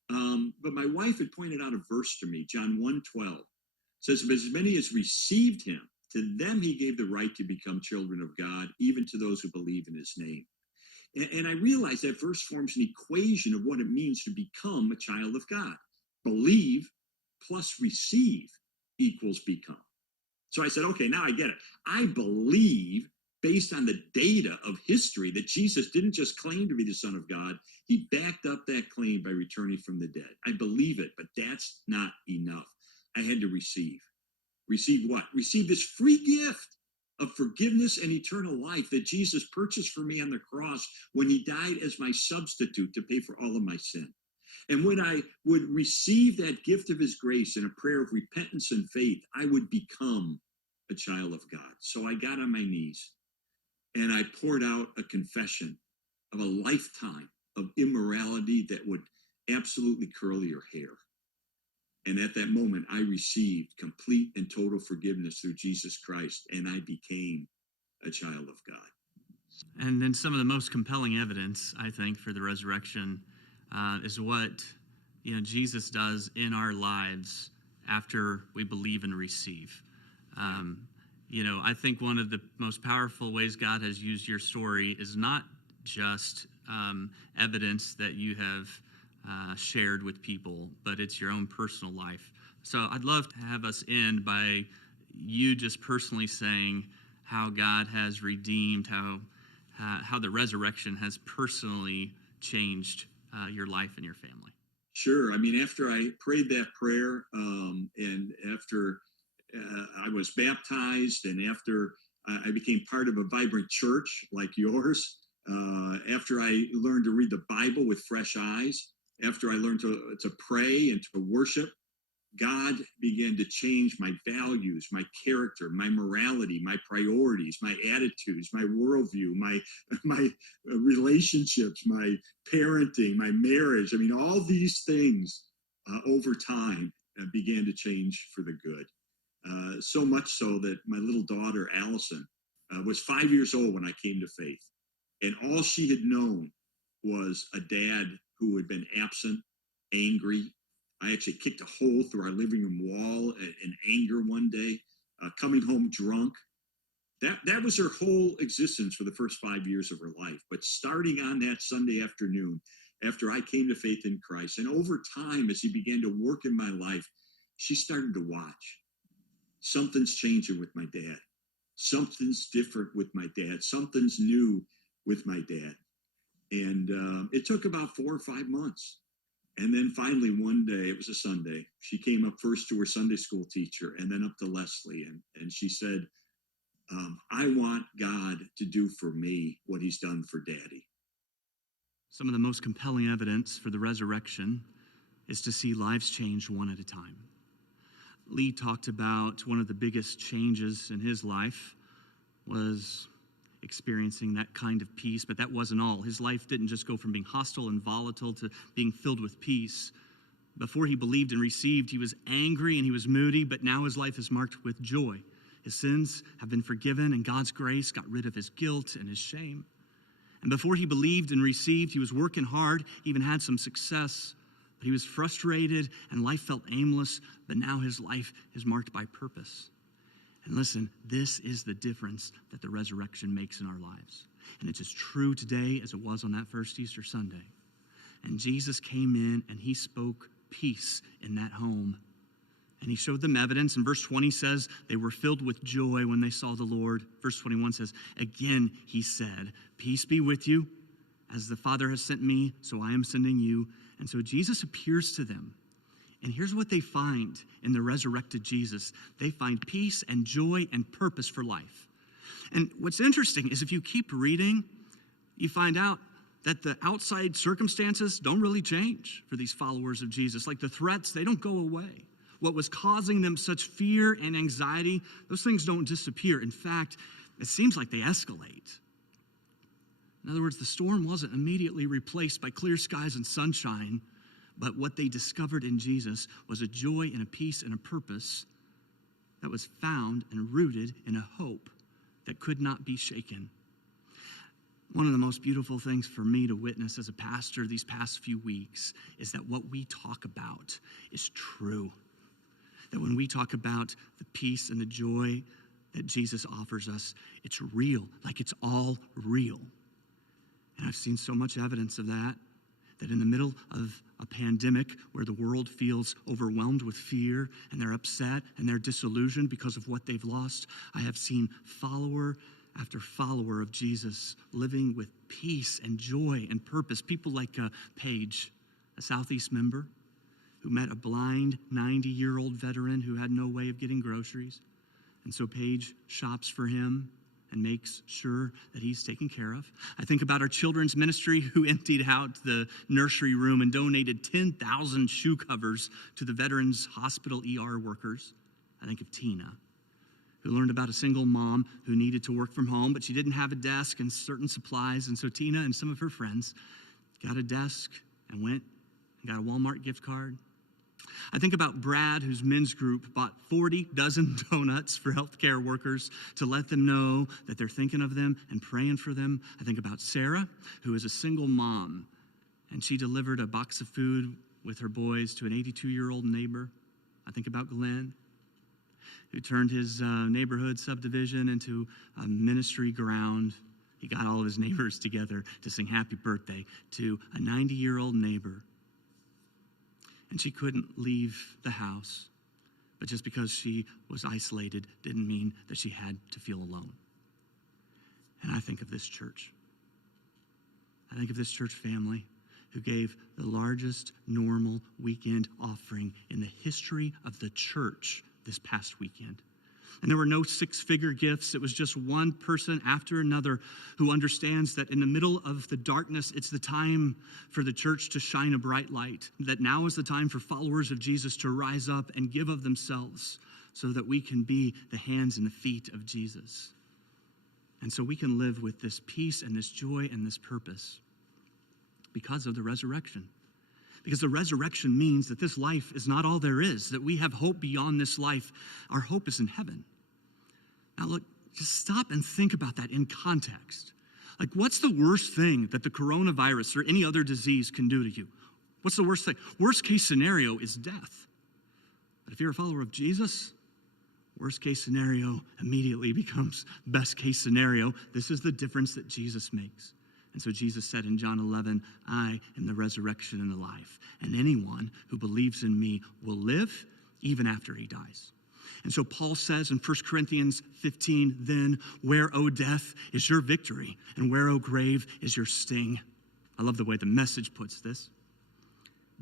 But my wife had pointed out a verse to me, John 1:12. Says, "But as many as received him, to them he gave the right to become children of God, even to those who believe in his name." And I realized that verse forms an equation of what it means to become a child of God. Believe plus receive equals become. So I said, okay, now I get it. I believe, based on the data of history, that Jesus didn't just claim to be the Son of God. He backed up that claim by returning from the dead. I believe it, but that's not enough. I had to receive. Receive what? Receive this free gift of forgiveness and eternal life that Jesus purchased for me on the cross when he died as my substitute to pay for all of my sin. And when I would receive that gift of his grace in a prayer of repentance and faith, I would become a child of God. So I got on my knees and I poured out a confession of a lifetime of immorality that would absolutely curl your hair. And at that moment, I received complete and total forgiveness through Jesus Christ, and I became a child of God. And then some of the most compelling evidence, I think, for the resurrection is what Jesus does in our lives after we believe and receive. I think one of the most powerful ways God has used your story is not just evidence that you have shared with people, but it's your own personal life. So I'd love to have us end by you just personally saying how God has redeemed, how the resurrection has personally changed your life and your family. Sure. I mean, after I prayed that prayer, and after I was baptized, and after I became part of a vibrant church like yours, after I learned to read the Bible with fresh eyes, after I learned to pray and to worship, God began to change my values, my character, my morality, my priorities, my attitudes, my worldview, my relationships, my parenting, my marriage. I mean, all these things over time began to change for the good. So much so that my little daughter, Allison, was 5 years old when I came to faith. And all she had known was a dad who had been absent, angry. I actually kicked a hole through our living room wall in anger one day, coming home drunk. That was her whole existence for the first 5 years of her life. But starting on that Sunday afternoon, after I came to faith in Christ, and over time, as he began to work in my life, she started to watch. Something's changing with my dad. Something's different with my dad. Something's new with my dad. And it took about 4 or 5 months. And then finally one day, it was a Sunday, she came up first to her Sunday school teacher and then up to Leslie. And she said, I want God to do for me what he's done for Daddy. Some of the most compelling evidence for the resurrection is to see lives change one at a time. Lee talked about one of the biggest changes in his life was experiencing that kind of peace, but that wasn't all. His life didn't just go from being hostile and volatile to being filled with peace. Before he believed and received, he was angry and he was moody, but now his life is marked with joy. His sins have been forgiven, and God's grace got rid of his guilt and his shame. And before he believed and received, he was working hard, he even had some success, but he was frustrated and life felt aimless, but now his life is marked by purpose. And listen, this is the difference that the resurrection makes in our lives. And it's as true today as it was on that first Easter Sunday. And Jesus came in and he spoke peace in that home. And he showed them evidence. And verse 20 says they were filled with joy when they saw the Lord. Verse 21 says, again he said, peace be with you. As the Father has sent me, so I am sending you. And so Jesus appears to them. And here's what they find in the resurrected Jesus. They find peace and joy and purpose for life. And what's interesting is if you keep reading, you find out that the outside circumstances don't really change for these followers of Jesus. Like the threats, they don't go away. What was causing them such fear and anxiety, those things don't disappear. In fact, it seems like they escalate. In other words, the storm wasn't immediately replaced by clear skies and sunshine, but what they discovered in Jesus was a joy and a peace and a purpose that was found and rooted in a hope that could not be shaken. One of the most beautiful things for me to witness as a pastor these past few weeks is that what we talk about is true. That when we talk about the peace and the joy that Jesus offers us, it's real, like it's all real. And I've seen so much evidence of that in the middle of a pandemic where the world feels overwhelmed with fear and they're upset and they're disillusioned because of what they've lost, I have seen follower after follower of Jesus living with peace and joy and purpose. People like Paige, a Southeast member, who met a blind 90-year-old veteran who had no way of getting groceries. And so Paige shops for him and makes sure that he's taken care of. I think about our children's ministry who emptied out the nursery room and donated 10,000 shoe covers to the Veterans Hospital ER workers. I think of Tina, who learned about a single mom who needed to work from home, but she didn't have a desk and certain supplies. And so Tina and some of her friends got a desk and went and got a Walmart gift card. I think about Brad, whose men's group bought 40 dozen donuts for healthcare workers to let them know that they're thinking of them and praying for them. I think about Sarah, who is a single mom, and she delivered a box of food with her boys to an 82-year-old neighbor. I think about Glenn, who turned his neighborhood subdivision into a ministry ground. He got all of his neighbors together to sing happy birthday to a 90-year-old neighbor. And she couldn't leave the house, but just because she was isolated didn't mean that she had to feel alone. And I think of this church. I think of this church family who gave the largest normal weekend offering in the history of the church this past weekend. And there were no six-figure gifts. It was just one person after another who understands that in the middle of the darkness, it's the time for the church to shine a bright light, that now is the time for followers of Jesus to rise up and give of themselves so that we can be the hands and the feet of Jesus. And so we can live with this peace and this joy and this purpose because of the resurrection. Because the resurrection means that this life is not all there is, that we have hope beyond this life. Our hope is in heaven. Now look, just stop and think about that in context. Like, what's the worst thing that the coronavirus or any other disease can do to you? What's the worst thing? Worst case scenario is death. But if you're a follower of Jesus, worst case scenario immediately becomes best case scenario. This is the difference that Jesus makes. And so Jesus said in John 11, I am the resurrection and the life. And anyone who believes in me will live even after he dies. And so Paul says in 1 Corinthians 15, then where, O death, is your victory? And where, O grave, is your sting? I love the way the Message puts this.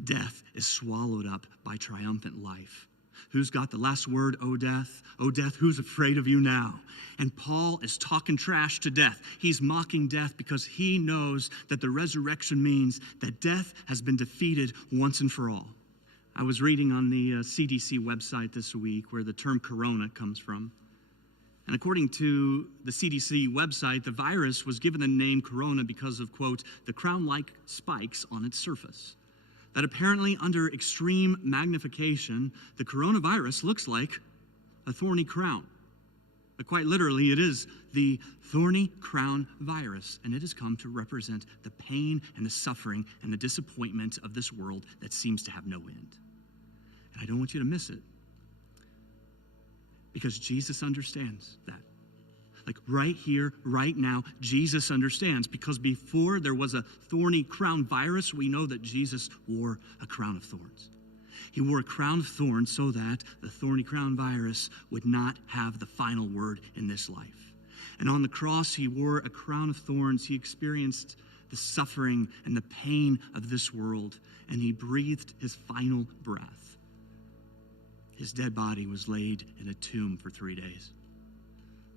Death is swallowed up by triumphant life. Who's got the last word, O death? O death, who's afraid of you now? And Paul is talking trash to death. He's mocking death because he knows that the resurrection means that death has been defeated once and for all. I was reading on the CDC website this week where the term corona comes from. And according to the CDC website, the virus was given the name corona because of, quote, the crown-like spikes on its surface. That apparently under extreme magnification, the coronavirus looks like a thorny crown. But quite literally, it is the thorny crown virus, and it has come to represent the pain and the suffering and the disappointment of this world that seems to have no end. And I don't want you to miss it, because Jesus understands that. Like right here, right now, Jesus understands, because before there was a thorny crown virus, we know that Jesus wore a crown of thorns. He wore a crown of thorns so that the thorny crown virus would not have the final word in this life. And on the cross, he wore a crown of thorns. He experienced the suffering and the pain of this world, and he breathed his final breath. His dead body was laid in a tomb for 3 days.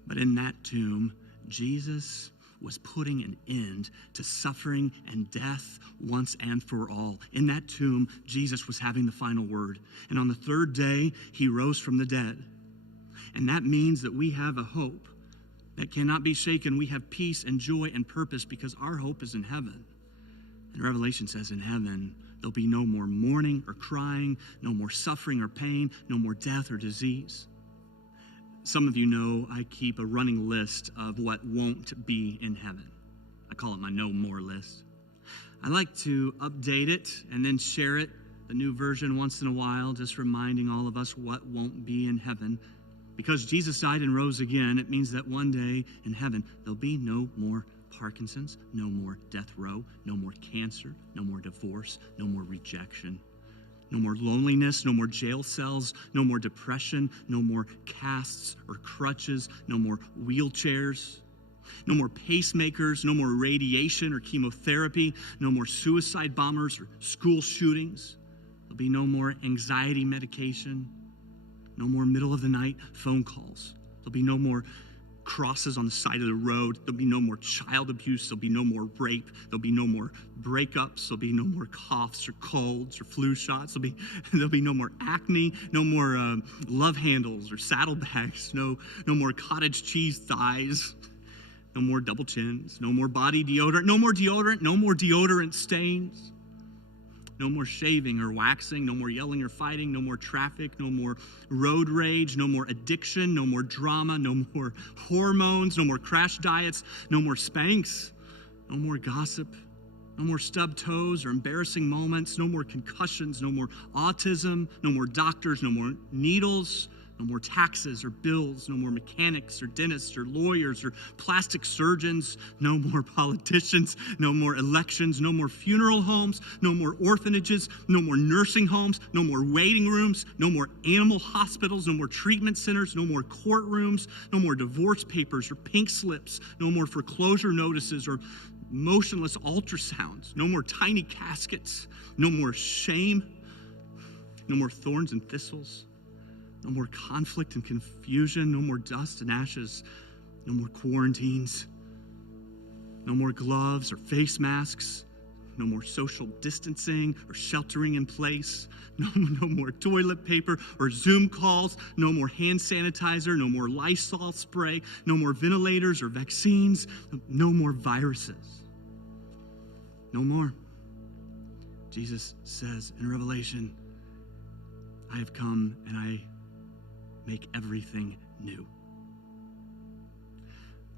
But in that tomb, Jesus was putting an end to suffering and death once and for all. In that tomb, Jesus was having the final word. And on the third day, he rose from the dead. And that means that we have a hope that cannot be shaken. We have peace and joy and purpose because our hope is in heaven. And Revelation says in heaven, there'll be no more mourning or crying, no more suffering or pain, no more death or disease. Some of you know I keep a running list of what won't be in heaven. I call it my no more list. I like to update it and then share it, the new version, once in a while, just reminding all of us what won't be in heaven. Because Jesus died and rose again, it means that one day in heaven, there'll be no more Parkinson's, no more death row, no more cancer, no more divorce, no more rejection. No more loneliness, no more jail cells, no more depression, no more casts or crutches, no more wheelchairs, no more pacemakers, no more radiation or chemotherapy, no more suicide bombers or school shootings. There'll be no more anxiety medication, no more middle of the night phone calls. There'll be no more crosses on the side of the road. There'll be no more child abuse. There'll be no more rape. There'll be no more breakups. There'll be no more coughs or colds or flu shots. There'll be no more acne, no more love handles or saddlebags, no more cottage cheese thighs, no more double chins, no more body deodorant, no more deodorant stains. No more shaving or waxing, no more yelling or fighting, no more traffic, no more road rage, no more addiction, no more drama, no more hormones, no more crash diets, no more spanks, no more gossip, no more stubbed toes or embarrassing moments, no more concussions, no more autism, no more doctors, no more needles, no more taxes or bills, no more mechanics or dentists or lawyers or plastic surgeons, no more politicians, no more elections, no more funeral homes, no more orphanages, no more nursing homes, no more waiting rooms, no more animal hospitals, no more treatment centers, no more courtrooms, no more divorce papers or pink slips, no more foreclosure notices or motionless ultrasounds, no more tiny caskets, no more shame, no more thorns and thistles. No more conflict and confusion, no more dust and ashes, no more quarantines, no more gloves or face masks, no more social distancing or sheltering in place, no more toilet paper or Zoom calls, no more hand sanitizer, no more Lysol spray, no more ventilators or vaccines, no more viruses. No more. Jesus says in Revelation, I have come and I make everything new.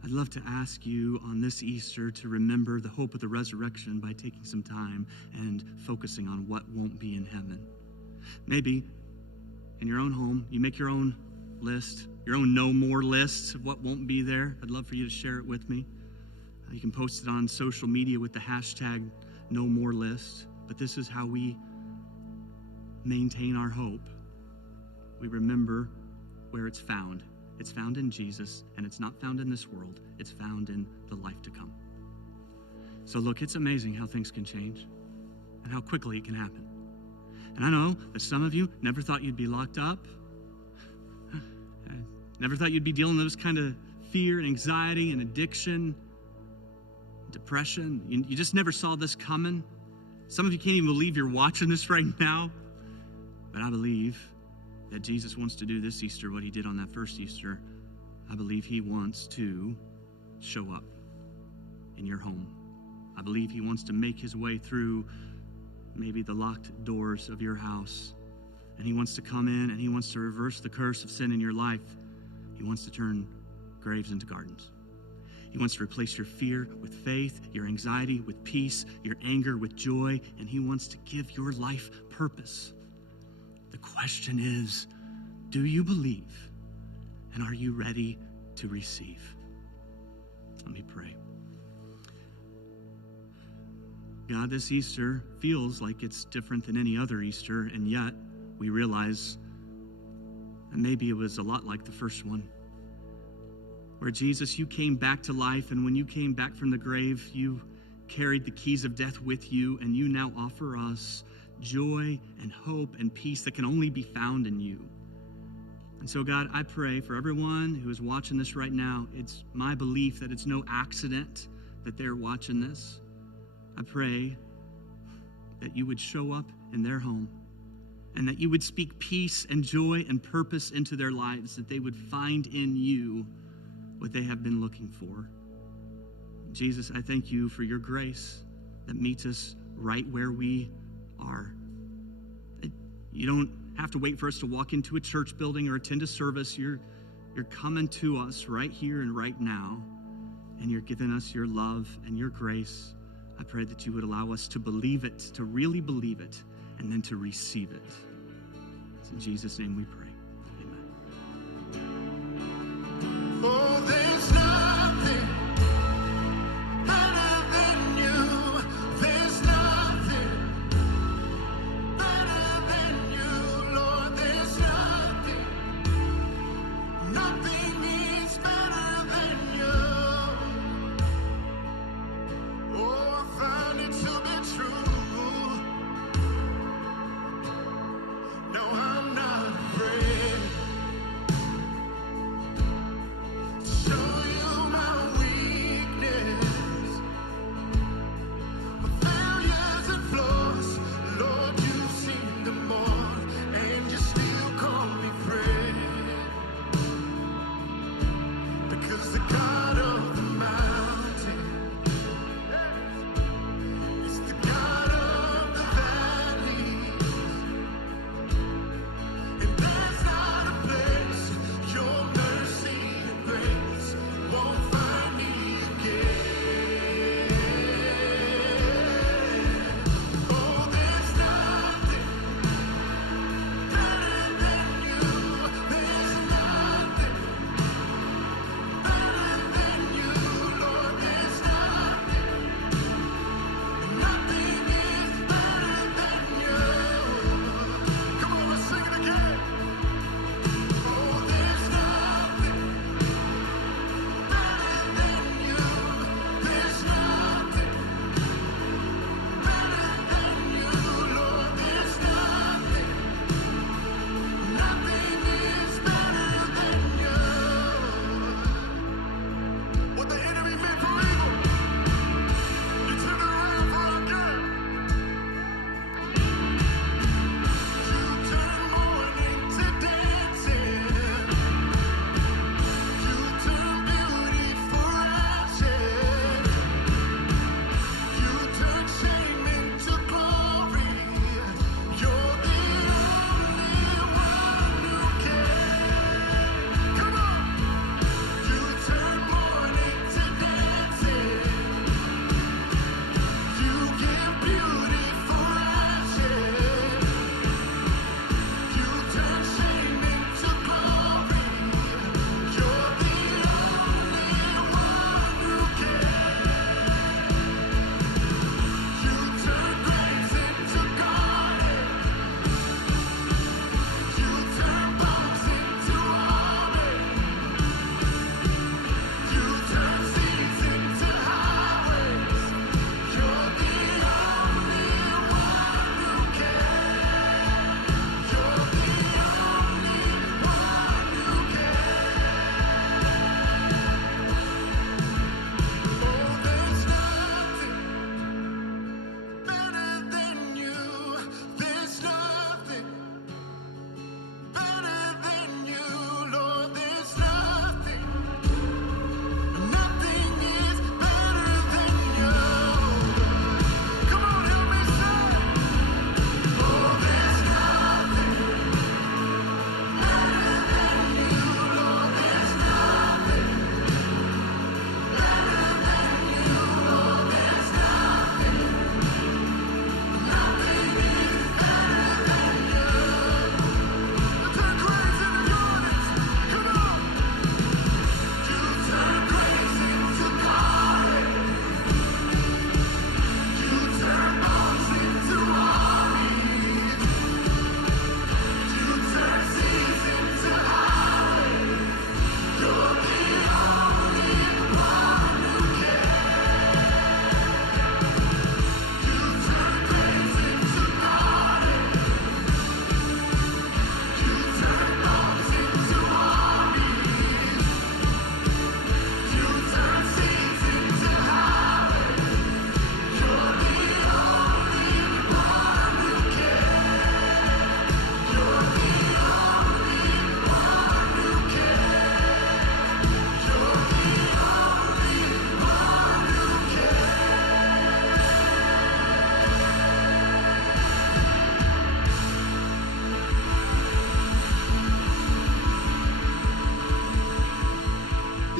I'd love to ask you on this Easter to remember the hope of the resurrection by taking some time and focusing on what won't be in heaven. Maybe in your own home, you make your own list, your own no more list of what won't be there. I'd love for you to share it with me. You can post it on social media with the hashtag no more list. But this is how we maintain our hope. We remember where it's found. It's found in Jesus, and it's not found in this world. It's found in the life to come. So look, it's amazing how things can change and how quickly it can happen. And I know that some of you never thought you'd be locked up, never thought you'd be dealing with those kind of fear and anxiety and addiction, depression. You just never saw this coming. Some of you can't even believe you're watching this right now. But I believe that Jesus wants to do this Easter what he did on that first Easter. I believe he wants to show up in your home. I believe he wants to make his way through maybe the locked doors of your house. And he wants to come in and he wants to reverse the curse of sin in your life. He wants to turn graves into gardens. He wants to replace your fear with faith, your anxiety with peace, your anger with joy, and he wants to give your life purpose. The question is, do you believe? And are you ready to receive? Let me pray. God, this Easter feels like it's different than any other Easter, and yet we realize that maybe it was a lot like the first one, where Jesus, you came back to life, and when you came back from the grave, you carried the keys of death with you, and you now offer us joy and hope and peace that can only be found in you. And so, God, I pray for everyone who is watching this right now. It's my belief that it's no accident that they're watching this. I pray that you would show up in their home and that you would speak peace and joy and purpose into their lives, that they would find in you what they have been looking for. Jesus, I thank you for your grace that meets us right where we are. You don't have to wait for us to walk into a church building or attend a service. You're coming to us right here and right now, and you're giving us your love and your grace. I pray that you would allow us to believe it, to really believe it, and then to receive it. It's in Jesus' name we pray. Amen. Oh, there's nothing better than you. There's nothing better than you, Lord. There's nothing, nothing is better than you. Oh, I found it to be true. No, I'm not afraid.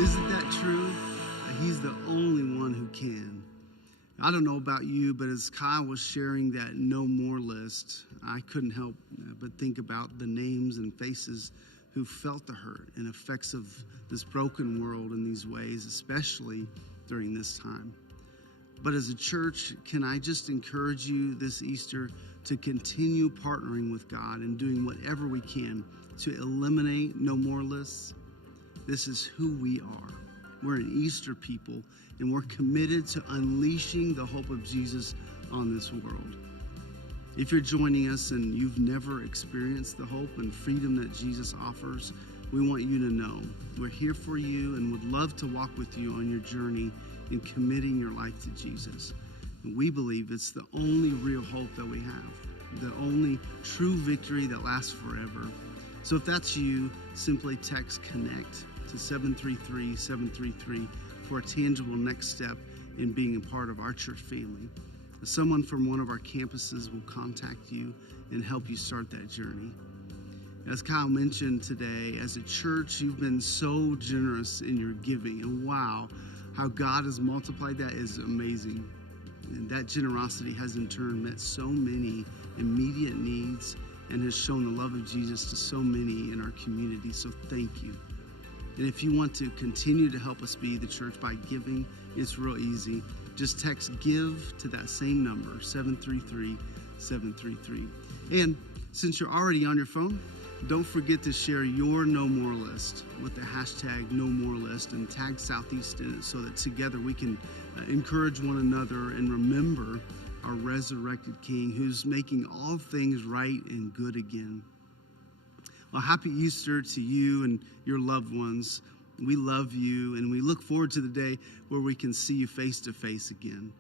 Isn't that true? He's the only one who can. I don't know about you, but as Kyle was sharing that no more list, I couldn't help but think about the names and faces who felt the hurt and effects of this broken world in these ways, especially during this time. But as a church, can I just encourage you this Easter to continue partnering with God and doing whatever we can to eliminate no more lists? This is who we are. We're an Easter people, and we're committed to unleashing the hope of Jesus on this world. If you're joining us and you've never experienced the hope and freedom that Jesus offers, we want you to know we're here for you and would love to walk with you on your journey in committing your life to Jesus. And we believe it's the only real hope that we have, the only true victory that lasts forever. So if that's you, simply text CONNECT to 733-733 for a tangible next step in being a part of our church family. Someone from one of our campuses will contact you and help you start that journey. As Kyle mentioned today, as a church, you've been so generous in your giving, and wow, how God has multiplied that is amazing. And that generosity has in turn met so many immediate needs and has shown the love of Jesus to so many in our community. So thank you. And if you want to continue to help us be the church by giving, it's real easy. Just text GIVE to that same number, 733-733. And since you're already on your phone, don't forget to share your No More list with the hashtag No More List and tag Southeast in it so that together we can encourage one another and remember our resurrected King who's making all things right and good again. Well, happy Easter to you and your loved ones. We love you, and we look forward to the day where we can see you face to face again.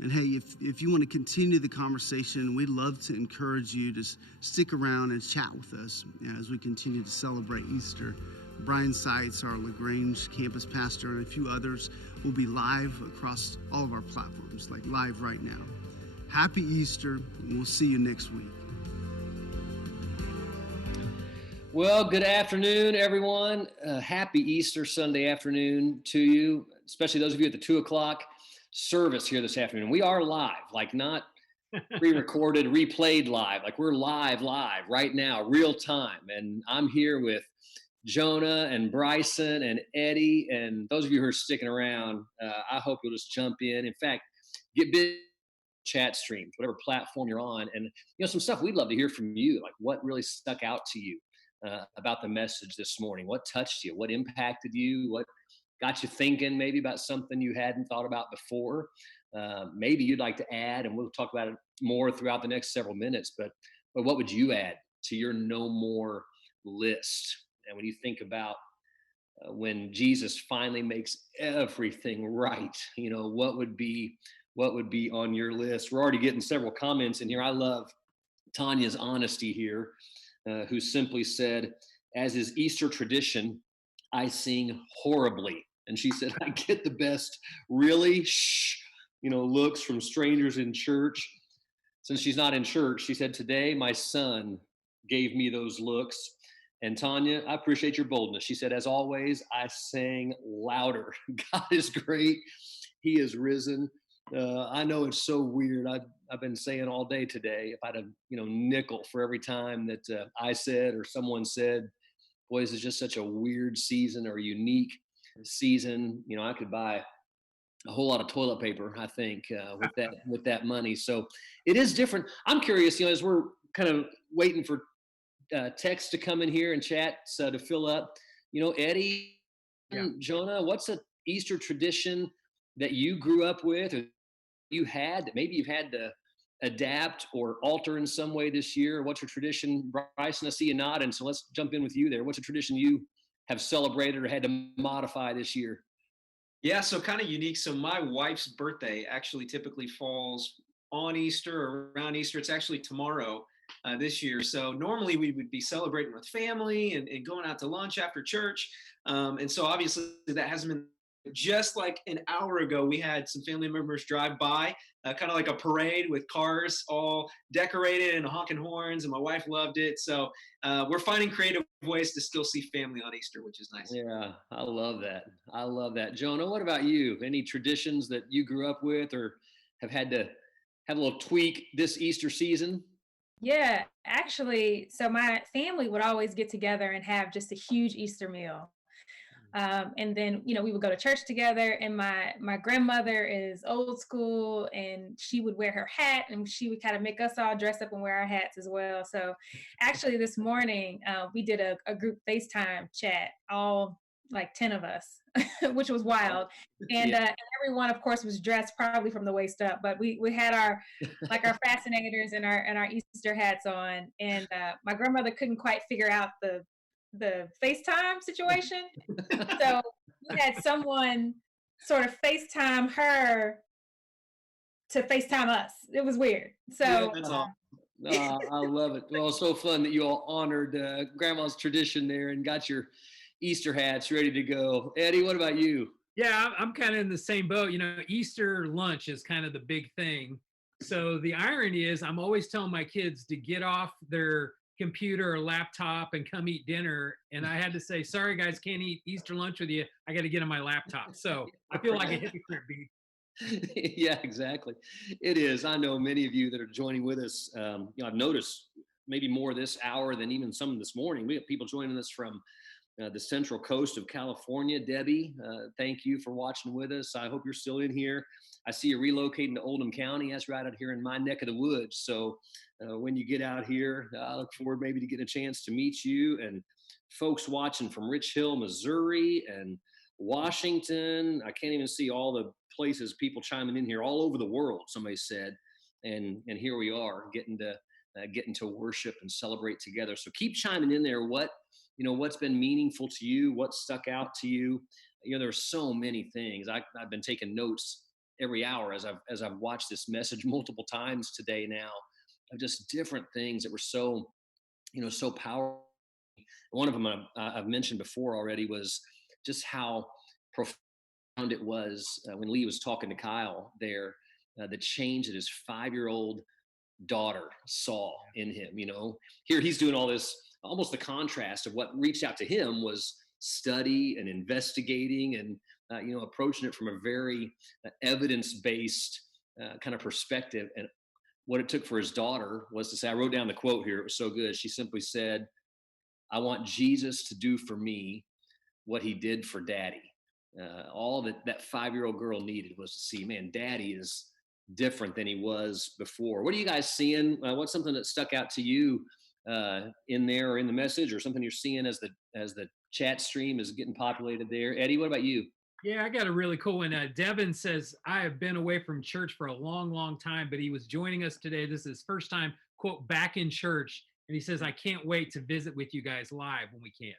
And hey, if you want to continue the conversation, we'd love to encourage you to stick around and chat with us as we continue to celebrate Easter. Brian Seitz, our LaGrange campus pastor, and a few others will be live across all of our platforms, like live right now. Happy Easter, and we'll see you next week. Well, good afternoon, everyone. Happy Easter Sunday afternoon to you, especially those of you at the 2 o'clock service here this afternoon. We are live, like not pre-recorded, replayed live, like we're live right now, real time. And I'm here with Jonah and Bryson and Eddie, and those of you who are sticking around, I hope you'll just jump in. In fact, get busy chat streams, whatever platform you're on, and some stuff we'd love to hear from you, like what really stuck out to you about the message this morning. What touched you? What impacted you? What got you thinking maybe about something you hadn't thought about before? Maybe you'd like to add, and we'll talk about it more throughout the next several minutes, but what would you add to your no more list? And when you think about when Jesus finally makes everything right, what would be on your list? We're already getting several comments in here. I love Tanya's honesty here, who simply said, as is Easter tradition, I sing horribly. And she said, I get the best really looks from strangers in church. Since she's not in church, she said, today my son gave me those looks. And Tanya, I appreciate your boldness. She said, as always, I sang louder. God is great. He is risen. I know it's so weird. I've been saying all day today, if I had a nickel for every time that I said or someone said, boy, this is just such a weird season or unique season. I could buy a whole lot of toilet paper, I think, with that money. So it is different. I'm curious, as we're kind of waiting for text to come in here and chats to fill up. Eddie, Jonah, what's an Easter tradition that you grew up with, or you had that maybe you've had to adapt or alter in some way this year? What's your tradition? Bryson, I see you nodding, so let's jump in with you there. What's a tradition you have celebrated or had to modify this year? Yeah, so kind of unique. So my wife's birthday actually typically falls on Easter or around Easter. It's actually tomorrow this year. So normally we would be celebrating with family and going out to lunch after church. And so obviously that hasn't been just like an hour ago, we had some family members drive by, kind of like a parade with cars all decorated and honking horns, and my wife loved it. So we're finding creative ways to still see family on Easter, which is nice. Yeah, I love that. I love that. Jonah, what about you? Any traditions that you grew up with or have had to have a little tweak this Easter season? Yeah, actually, so my family would always get together and have just a huge Easter meal. And then, we would go to church together. And my grandmother is old school, and she would wear her hat, and she would kind of make us all dress up and wear our hats as well. So, actually, this morning we did a group FaceTime chat, all like 10 of us, which was wild. And, Yeah. and everyone, of course, was dressed probably from the waist up, but we had our fascinators and our Easter hats on. And my grandmother couldn't quite figure out the FaceTime situation. So we had someone sort of FaceTime her to FaceTime us. It was weird. Yeah, So that's all. I love it. Well, it's so fun that you all honored Grandma's tradition there and got your Easter hats ready to go. Eddie, what about you? Yeah, I'm kind of in the same boat. Easter lunch is kind of the big thing. So the irony is, I'm always telling my kids to get off their computer or laptop and come eat dinner. And I had to say, sorry, guys, can't eat Easter lunch with you. I got to get on my laptop. So I feel like a hypocrite, B. Yeah, exactly. It is. I know many of you that are joining with us. I've noticed maybe more this hour than even some this morning. We have people joining us from the central coast of California. Debbie, thank you for watching with us. I hope you're still in here. I see you relocating to Oldham County. That's right out here in my neck of the woods. So when you get out here, I look forward maybe to get a chance to meet you and folks watching from Rich Hill, Missouri and Washington. I can't even see all the places people chiming in here all over the world, somebody said. And here we are getting to worship and celebrate together. So keep chiming in there. What's been meaningful to you, what stuck out to you. There's so many things. I've been taking notes every hour as I've watched this message multiple times today now, of just different things that were so powerful. One of them I've mentioned before already was just how profound it was when Lee was talking to Kyle there, the change that his 5-year-old daughter saw in him. Here he's doing all this, almost the contrast of what reached out to him was study and investigating and approaching it from a very evidence-based kind of perspective. And what it took for his daughter was to say, I wrote down the quote here, it was so good. She simply said, I want Jesus to do for me what he did for daddy. All that 5-year-old girl needed was to see, man, daddy is different than he was before. What are you guys seeing? What's something that stuck out to you in there or in the message, or something you're seeing as the chat stream is getting populated there? Eddie, what about you? Yeah, I got a really cool one. Devin says, I have been away from church for a long, long time, but he was joining us today. This is his first time, quote, back in church. And he says, I can't wait to visit with you guys live when we can.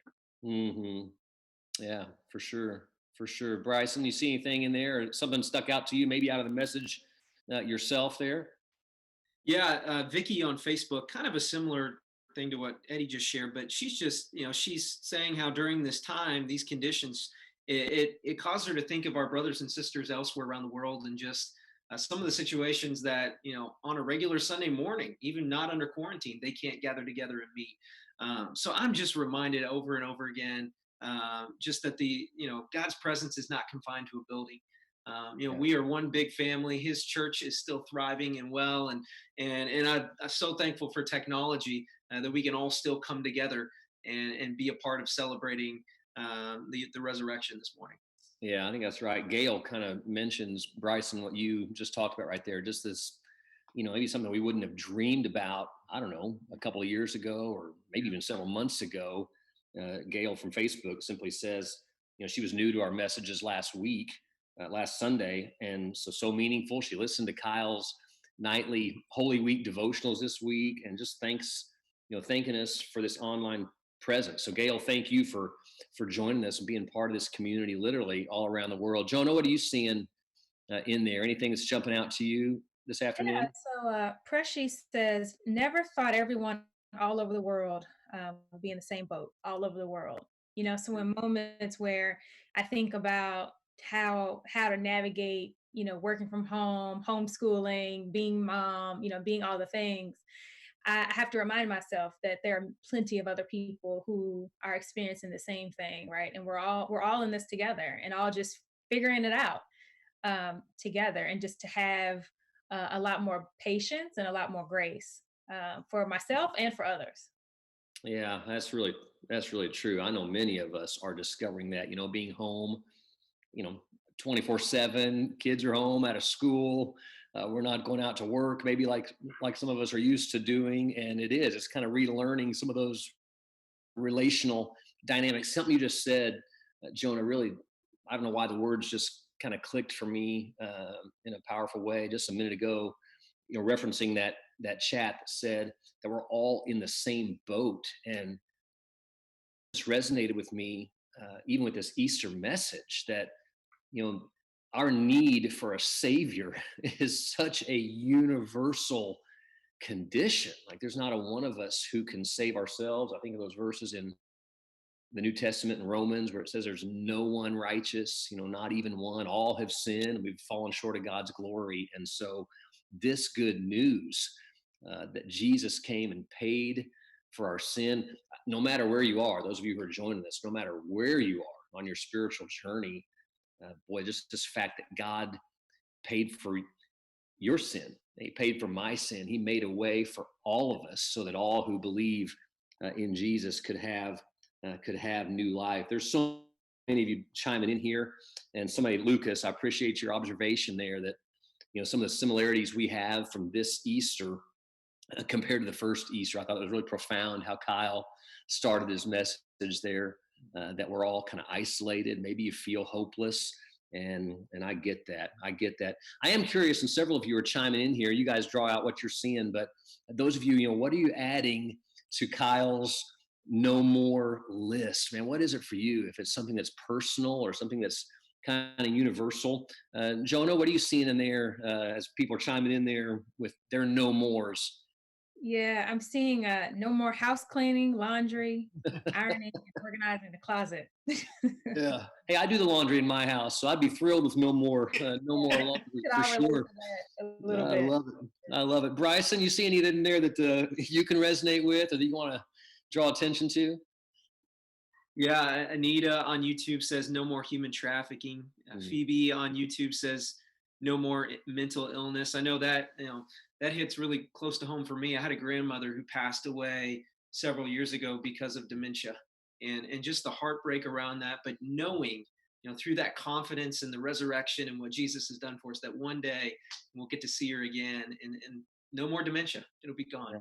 Mm-hmm. Yeah, for sure. For sure. Bryson, you see anything in there or something stuck out to you, maybe out of the message yourself there? Yeah, Vicky on Facebook, kind of a similar thing to what Eddie just shared, but she's just, she's saying how during this time, these conditions, it caused her to think of our brothers and sisters elsewhere around the world, and just some of the situations that, on a regular Sunday morning, even not under quarantine, they can't gather together and meet. So I'm just reminded over and over again, just that God's presence is not confined to a building. We are one big family. His church is still thriving and well, and I'm so thankful for technology that we can all still come together and be a part of celebrating the resurrection this morning. Yeah, I think that's right. Gail kind of mentions, Bryson, what you just talked about right there. Just this, maybe something we wouldn't have dreamed about, I don't know, a couple of years ago, or maybe even several months ago. Gail from Facebook simply says, she was new to our messages last week, last Sunday, and so meaningful. She listened to Kyle's nightly Holy Week devotionals this week, and just thanking us for this online presence. So Gail, thank you for joining us and being part of this community, literally all around the world. Jonah, what are you seeing in there? Anything that's jumping out to you this afternoon? Yeah, so Pressy says, never thought everyone all over the world would be in the same boat all over the world. So in moments where I think about how to navigate, working from home, homeschooling, being mom, being all the things. I have to remind myself that there are plenty of other people who are experiencing the same thing, right? And we're all in this together, and all just figuring it out together, and just to have a lot more patience and a lot more grace for myself and for others. Yeah, that's really true. I know many of us are discovering that, being home, you know, 24/7, kids are home out of school. We're not going out to work, maybe like some of us are used to doing. And it's kind of relearning some of those relational dynamics. Something you just said, Jonah, really, I don't know why the words just kind of clicked for me in a powerful way just a minute ago, referencing that chat that said that we're all in the same boat. And this resonated with me, even with this Easter message, that you know our need for a savior is such a universal condition. Like there's not a one of us who can save ourselves. I think of those verses in the New Testament in Romans where it says there's no one righteous, not even one. All have sinned. We've fallen short of God's glory. And so this good news that Jesus came and paid for our sin, no matter where you are, those of you who are joining us, no matter where you are on your spiritual journey, boy, just this fact that God paid for your sin, he paid for my sin. He made a way for all of us so that all who believe in Jesus could have new life. There's so many of you chiming in here, and somebody, Lucas, I appreciate your observation there that some of the similarities we have from this Easter compared to the first Easter. I thought it was really profound how Kyle started his message there, that we're all kind of isolated. Maybe you feel hopeless. And I get that. I am curious, and several of you are chiming in here. You guys draw out what you're seeing, but those of you, what are you adding to Kyle's no more list? Man, what is it for you? If it's something that's personal or something that's kind of universal. Jonah, what are you seeing in there as people are chiming in there with their no mores? Yeah, I'm seeing no more house cleaning, laundry, ironing, and organizing the closet. Yeah. Hey, I do the laundry in my house, so I'd be thrilled with no more laundry Could for all relate sure. to that a little I bit. love it. I love it. Bryson, you see anything in there that you can resonate with or that you want to draw attention to? Yeah, Anita on YouTube says no more human trafficking. Phoebe on YouTube says no more mental illness. I know that that hits really close to home for me. I had a grandmother who passed away several years ago because of dementia, and just the heartbreak around that. But knowing through that confidence in the resurrection and what Jesus has done for us, that one day we'll get to see her again, and no more dementia. It'll be gone.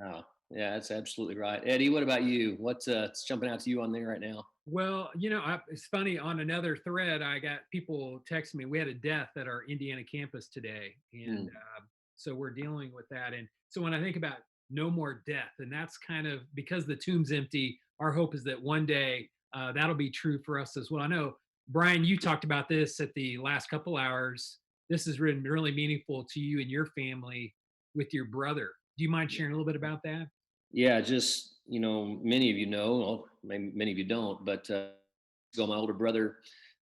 Yeah, that's absolutely right. Eddie, what about you? What's jumping out to you on there right now? Well, it's funny. On another thread, I got people texting me. We had a death at our Indiana campus today, and so we're dealing with that. And so when I think about no more death, and that's kind of because the tomb's empty. Our hope is that one day that'll be true for us as well. I know, Brian, you talked about this at the last couple hours. This has been really meaningful to you and your family with your brother. Do you mind sharing a little bit about that? Yeah, just many of you know, well, many of you don't, but my older brother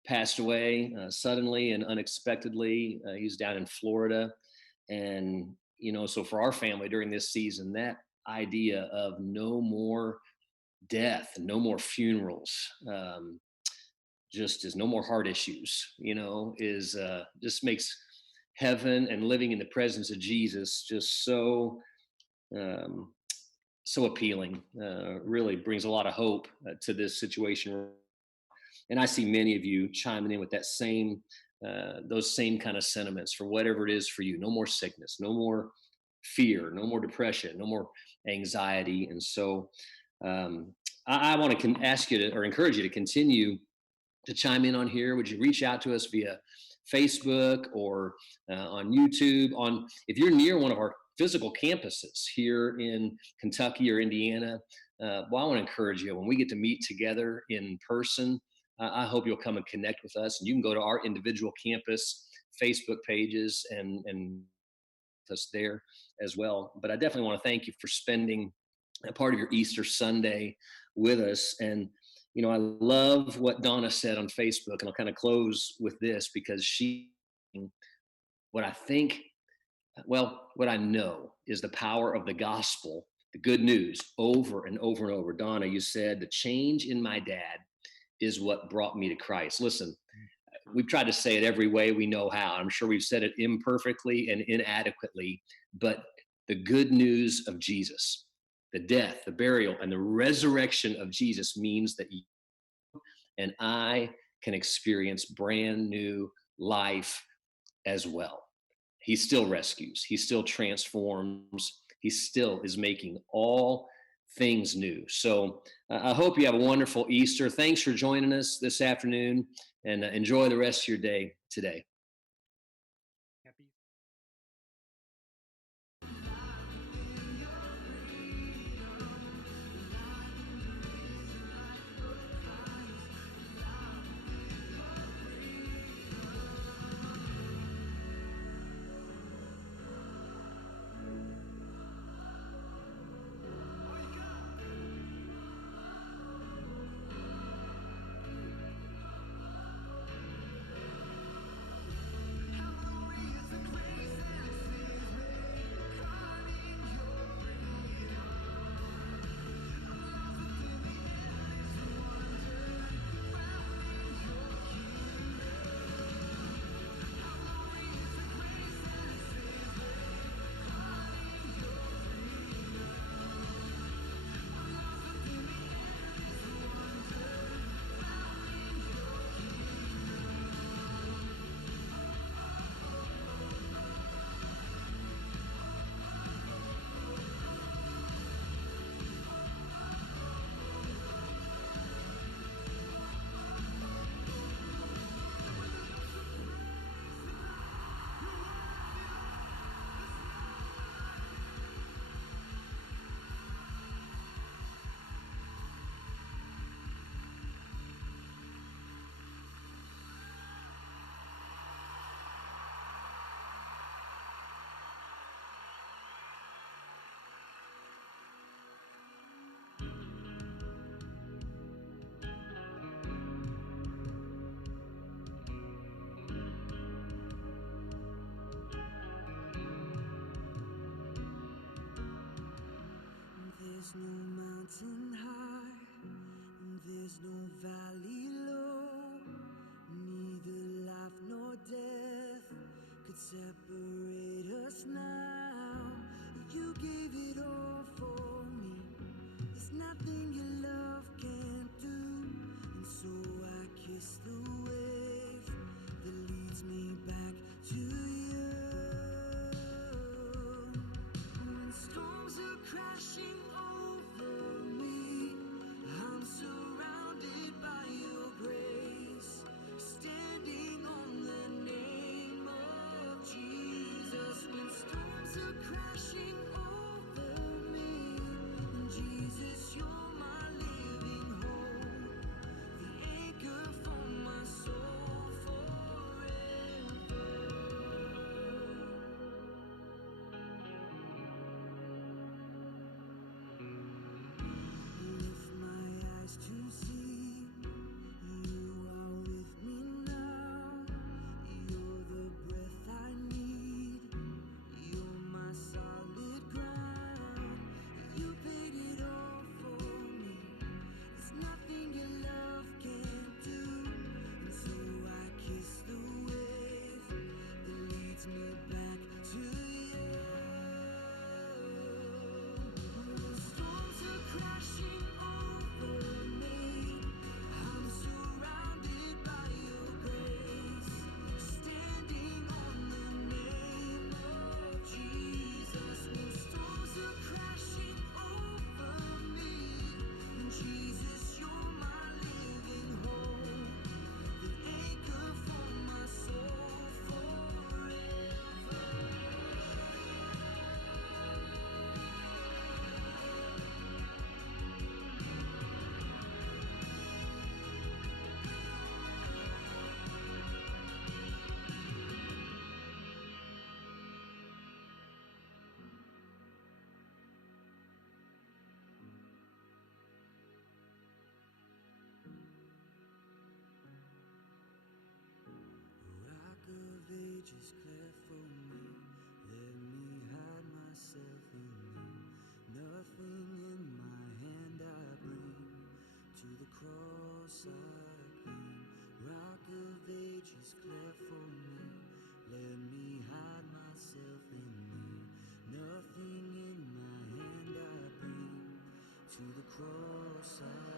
passed away suddenly and unexpectedly. He's down in Florida, and so for our family during this season, that idea of no more death, no more funerals, just is no more heart issues. Is just makes heaven and living in the presence of Jesus just so. So appealing, really brings a lot of hope to this situation. And I see many of you chiming in with that those same kind of sentiments for whatever it is for you. No more sickness, no more fear, no more depression, no more anxiety. And so I want to ask you to, or encourage you to continue to chime in on here. Would you reach out to us via Facebook or on YouTube? If you're near one of our physical campuses here in Kentucky or Indiana, I want to encourage you, when we get to meet together in person, I hope you'll come and connect with us. And you can go to our individual campus Facebook pages and us there as well. But I definitely want to thank you for spending a part of your Easter Sunday with us. And You know, I love what Donna said on Facebook, and I'll kind of close with this because what I think, well, what I know is the power of the gospel, the good news over and over and over. Donna, you said the change in my dad is what brought me to Christ. Listen, we've tried to say it every way we know how. I'm sure we've said it imperfectly and inadequately, but the good news of Jesus, the death, the burial, and the resurrection of Jesus means that you and I can experience brand new life as well. He still rescues, he still transforms, he still is making all things new. So I hope you have a wonderful Easter. Thanks for joining us this afternoon, and enjoy the rest of your day today. There's no mountain high, and there's no valley low, neither life nor death could separate us now. You gave it all for me. There's nothing your love can't do, and so I kiss the wave that leads me back to you. When storms are crashing over me, I'm surrounded by your grace, standing on the name of Jesus. When storms are crashing over me, and Jesus, you're my living hope, the anchor for my soul forever. ages clear for me. Let me hide myself in you. Nothing in my hand I bring. To the cross I cling. Rock of ages clear for me. Let me hide myself in you. Nothing in my hand I bring. To the cross I